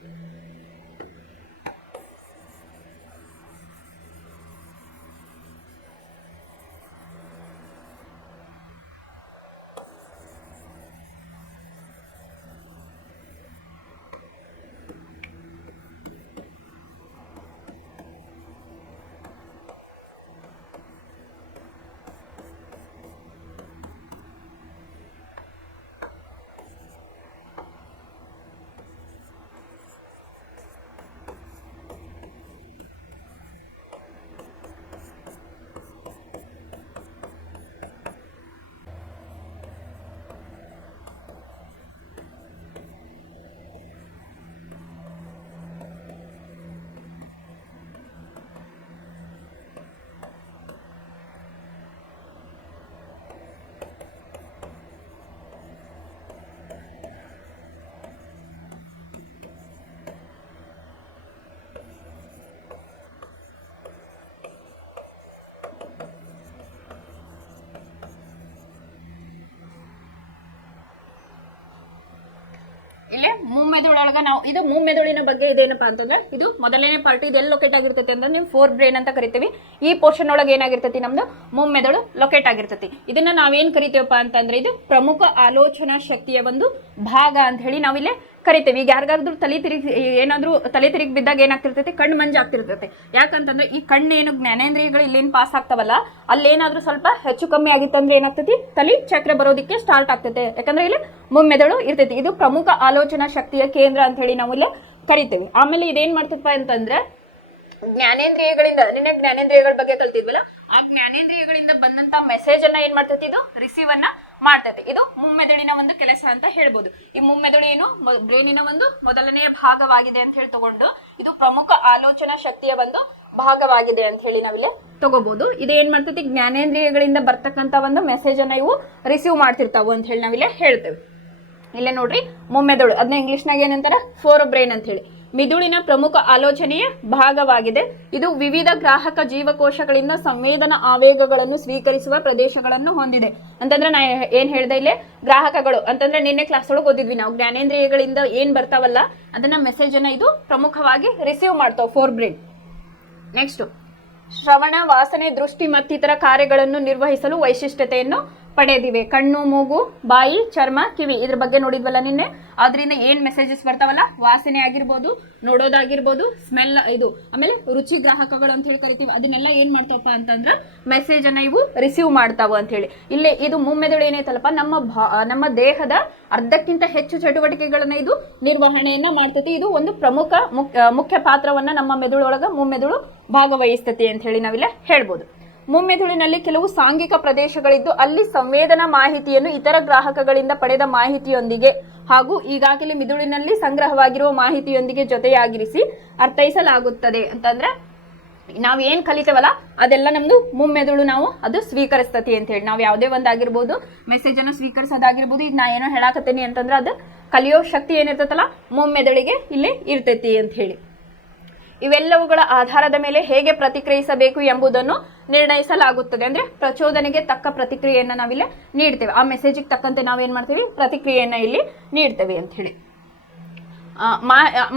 ಇಲ್ಲೇ ಮುಮ್ಮೆದುಳೊಳಗ ನಾವು ಇದು ಮುಮ್ಮೆದುಳಿನ ಬಗ್ಗೆ ಇದೇನಪ್ಪಾ ಅಂತಂದ್ರೆ ಇದು ಮೊದಲನೇ ಪಾರ್ಟ್. ಇದು ಎಲ್ಲಿ ಲೊಕೇಟ್ ಆಗಿರ್ತೈತಿ ಅಂದ್ರೆ ನೀವು ಫೋರ್ ಬ್ರೈನ್ ಅಂತ ಕರಿತೀವಿ. ಈ ಪೋರ್ಷನ್ ಒಳಗೆ ಏನಾಗಿರ್ತೈತಿ ನಮ್ದು ಮುಮ್ಮೆದುಳು ಲೊಕೇಟ್ ಆಗಿರ್ತೈತಿ. ಇದನ್ನ ನಾವೇನ್ ಕರಿತೀವಪ್ಪ ಅಂತಂದ್ರೆ ಇದು ಪ್ರಮುಖ ಆಲೋಚನಾ ಶಕ್ತಿಯ ಒಂದು ಭಾಗ ಅಂತ ಹೇಳಿ ನಾವಿಲ್ಲೇ ಕರಿತೇವೆ. ಈಗ ಯಾರಿಗಾದ್ರೂ ತಲೆ ತಿರುಗಿ ಬಿದ್ದಾಗ ಏನಾಗ್ತಿರ್ತೈತಿ, ಕಣ್ಣು ಮಂಜಾಗ್ತಿರ್ತೈತಿ. ಯಾಕಂತಂದ್ರೆ ಈ ಕಣ್ಣು ಏನು ಜ್ಞಾನೇಂದ್ರಿಯಗಳು ಇಲ್ಲೇನು ಪಾಸ್ ಆಗ್ತಾವಲ್ಲ, ಅಲ್ಲೇನಾದ್ರೂ ಸ್ವಲ್ಪ ಹೆಚ್ಚು ಕಮ್ಮಿ ಆಗಿತ್ತಂದ್ರೆ ಏನಾಗ್ತೈತಿ, ತಲೆ ಚಕ್ರ ಬರೋದಕ್ಕೆ ಸ್ಟಾರ್ಟ್ ಆಗ್ತೈತೆ. ಯಾಕಂದ್ರೆ ಇಲ್ಲಿ ಮುಮ್ಮೆದುಳು ಇರ್ತೈತಿ. ಇದು ಪ್ರಮುಖ ಆಲೋಚನಾ ಶಕ್ತಿಯ ಕೇಂದ್ರ ಅಂತ ಹೇಳಿ ನಾವು ಇಲ್ಲಿ ಕರಿತೇವೆ. ಆಮೇಲೆ ಇದೇನ್ ಮಾಡ್ತಪ್ಪ ಅಂತಂದ್ರೆ ಜ್ಞಾನೇಂದ್ರಿಯಗಳಿಂದ, ನಿನ್ನೆ ಜ್ಞಾನೇಂದ್ರಿಯಗಳ ಬಗ್ಗೆ ಕಲ್ತಿದ್ವಲ್ಲ, ಆ ಜ್ಞಾನೇಂದ್ರಿಯಗಳಿಂದ ಬಂದಂತ ಮೆಸೇಜ್ ಅನ್ನ ಏನ್ ಮಾಡ್ತೈತಿ, ಇದು ರಿಸೀವ್ ಅನ್ನ ಮಾಡ್ತೈತಿ. ಇದು ಮುಮ್ಮೆದುಳಿನ ಒಂದು ಕೆಲಸ ಅಂತ ಹೇಳ್ಬೋದು. ಈ ಮುಮ್ಮೆದುಳು ಏನು ಬ್ರೈನಿನ ಒಂದು ಮೊದಲನೆಯ ಭಾಗವಾಗಿದೆ ಅಂತ ಹೇಳಿ ತಗೊಂಡು ಇದು ಪ್ರಮುಖ ಆಲೋಚನಾ ಶಕ್ತಿಯ ಒಂದು ಭಾಗವಾಗಿದೆ ಅಂತ ಹೇಳಿ ನಾವಿಲ್ಲಿ ತಗೋಬಹುದು. ಇದು ಏನ್ ಮಾಡ್ತೈತಿ, ಜ್ಞಾನೇಂದ್ರಿಯಗಳಿಂದ ಬರ್ತಕ್ಕಂತ ಒಂದು ಮೆಸೇಜ್ ಅನ್ನ ಇವು ರಿಸೀವ್ ಮಾಡ್ತಿರ್ತಾವು ಅಂತ ಹೇಳಿ ನಾವಿಲ್ಲಿ ಹೇಳ್ತೇವೆ. ಇಲ್ಲೇ ನೋಡ್ರಿ ಮುಮ್ಮೆದುಳು, ಅದನ್ನ ಇಂಗ್ಲಿಷ್ನಾಗ ಏನಂತಾರ, ಫೋರ್ ಬ್ರೈನ್ ಅಂತ ಹೇಳಿ. ಮಿದುಳಿನ ಪ್ರಮುಖ ಆಲೋಚನೆಯ ಭಾಗವಾಗಿದೆ. ಇದು ವಿವಿಧ ಗ್ರಾಹಕ ಜೀವಕೋಶಗಳಿಂದ ಸಂವೇದನಾ ಆವೇಗಗಳನ್ನು ಸ್ವೀಕರಿಸುವ ಪ್ರದೇಶಗಳನ್ನು ಹೊಂದಿದೆ. ಅಂತಂದ್ರೆ ನಾ ಏನ್ ಹೇಳ್ದೆ, ಇಲ್ಲೇ ಗ್ರಾಹಕಗಳು ಅಂತಂದ್ರೆ ನಿನ್ನೆ ಕ್ಲಾಸ್ ಒಳಗೆ ಓದಿದ್ವಿ ನಾವು, ಜ್ಞಾನೇಂದ್ರಿಯಗಳಿಂದ ಏನ್ ಬರ್ತಾವಲ್ಲ ಅದನ್ನ ಮೆಸೇಜ್ ಅನ್ನ ಇದು ಪ್ರಮುಖವಾಗಿ ರಿಸೀವ್ ಮಾಡ್ತಾವ ಫೋರ್ ಬ್ರೈನ್. ನೆಕ್ಸ್ಟ್, ಶ್ರವಣ, ವಾಸನೆ, ದೃಷ್ಟಿ ಮತ್ತಿತರ ಕಾರ್ಯಗಳನ್ನು ನಿರ್ವಹಿಸಲು ವೈಶಿಷ್ಟ್ಯತೆಯನ್ನು ಪಡೆದಿವೆ. ಕಣ್ಣು, ಮೂಗು, ಬಾಯಿ, ಚರ್ಮ, ಕಿವಿ, ಇದ್ರ ಬಗ್ಗೆ ನೋಡಿದ್ವಲ್ಲ ನಿನ್ನೆ. ಅದರಿಂದ ಏನ್ ಮೆಸೇಜಸ್ ಬರ್ತಾವಲ್ಲ, ವಾಸನೆ ಆಗಿರ್ಬೋದು, ನೋಡೋದಾಗಿರ್ಬೋದು, ಸ್ಮೆಲ್, ಇದು ಆಮೇಲೆ ರುಚಿ ಗ್ರಾಹಕಗಳು ಅಂತ ಹೇಳಿ ಕರಿತೀವಿ. ಅದನ್ನೆಲ್ಲ ಏನ್ ಮಾಡ್ತಪ್ಪ ಅಂತಂದ್ರ ಮೆಸೇಜ್ ಅನ್ನ ಇವು ರಿಸೀವ್ ಮಾಡ್ತಾವ ಅಂತ ಹೇಳಿ. ಇಲ್ಲೇ ಇದು ಮುಮ್ಮೆದುಳು ಏನೈತಲ್ಲಪ್ಪ, ನಮ್ಮ ದೇಹದ ಅರ್ಧಕ್ಕಿಂತ ಹೆಚ್ಚು ಚಟುವಟಿಕೆಗಳನ್ನ ಇದು ನಿರ್ವಹಣೆಯನ್ನ ಮಾಡ್ತತಿ. ಇದು ಒಂದು ಪ್ರಮುಖ ಮುಖ್ಯ ಪಾತ್ರವನ್ನ ನಮ್ಮ ಮೆದುಳೊಳಗ ಮುಮ್ಮೆದುಳು ಭಾಗವಹಿಸ್ತತಿ ಅಂತ ಹೇಳಿ ನಾವಿಲ್ಲ ಹೇಳ್ಬೋದು. ಮುಮ್ಮೆದುಳಿನಲ್ಲಿ ಕೆಲವು ಸಾಂಘಿಕ ಪ್ರದೇಶಗಳಿದ್ದು ಅಲ್ಲಿ ಸಂವೇದನಾ ಮಾಹಿತಿಯನ್ನು ಇತರ ಗ್ರಾಹಕಗಳಿಂದ ಪಡೆದ ಮಾಹಿತಿಯೊಂದಿಗೆ ಹಾಗೂ ಈಗಾಗಲೇ ಮಿದುಳಿನಲ್ಲಿ ಸಂಗ್ರಹವಾಗಿರುವ ಮಾಹಿತಿಯೊಂದಿಗೆ ಜೊತೆಯಾಗಿರಿಸಿ ಅರ್ಥೈಸಲಾಗುತ್ತದೆ. ಅಂತಂದ್ರೆ ನಾವ್ ಏನ್ ಕಲಿತೇವಲ್ಲ ಅದೆಲ್ಲ ನಮ್ದು ಮುಮ್ಮೆದುಳು ಅದು ಸ್ವೀಕರಿಸ್ತತಿ ಅಂತ ಹೇಳಿ. ನಾವ್ ಯಾವುದೇ ಒಂದಾಗಿರ್ಬೋದು, ಮೆಸೇಜ್ ಅನ್ನು ಸ್ವೀಕರಿಸೋದಾಗಿರ್ಬೋದು. ಈಗ ನಾ ಏನೋ ಹೇಳಾಕತ್ತೇನಿ ಅಂತಂದ್ರೆ ಅದು ಕಲಿಯೋ ಶಕ್ತಿ ಏನಿರ್ತೈತಲ್ಲ ಮುಮ್ಮೆದುಳಿಗೆ ಇಲ್ಲಿ ಇರ್ತೈತಿ ಅಂತ ಹೇಳಿ. ಇವೆಲ್ಲವುಗಳ ಆಧಾರದ ಮೇಲೆ ಹೇಗೆ ಪ್ರತಿಕ್ರಿಯಿಸಬೇಕು ಎಂಬುದನ್ನು ನಿರ್ಣಯಿಸಲಾಗುತ್ತದೆ. ಅಂದ್ರೆ ಪ್ರಚೋದನೆಗೆ ತಕ್ಕ ಪ್ರತಿಕ್ರಿಯೆಯನ್ನ ನಾವಿಲ್ಲಿ ನೀಡ್ತೇವೆ. ಆ ಮೆಸೇಜಿಗೆ ತಕ್ಕಂತೆ ನಾವೇನ್ ಮಾಡ್ತೀವಿ, ಪ್ರತಿಕ್ರಿಯೆಯನ್ನ ಇಲ್ಲಿ ನೀಡ್ತೇವೆ ಅಂತ ಹೇಳಿ.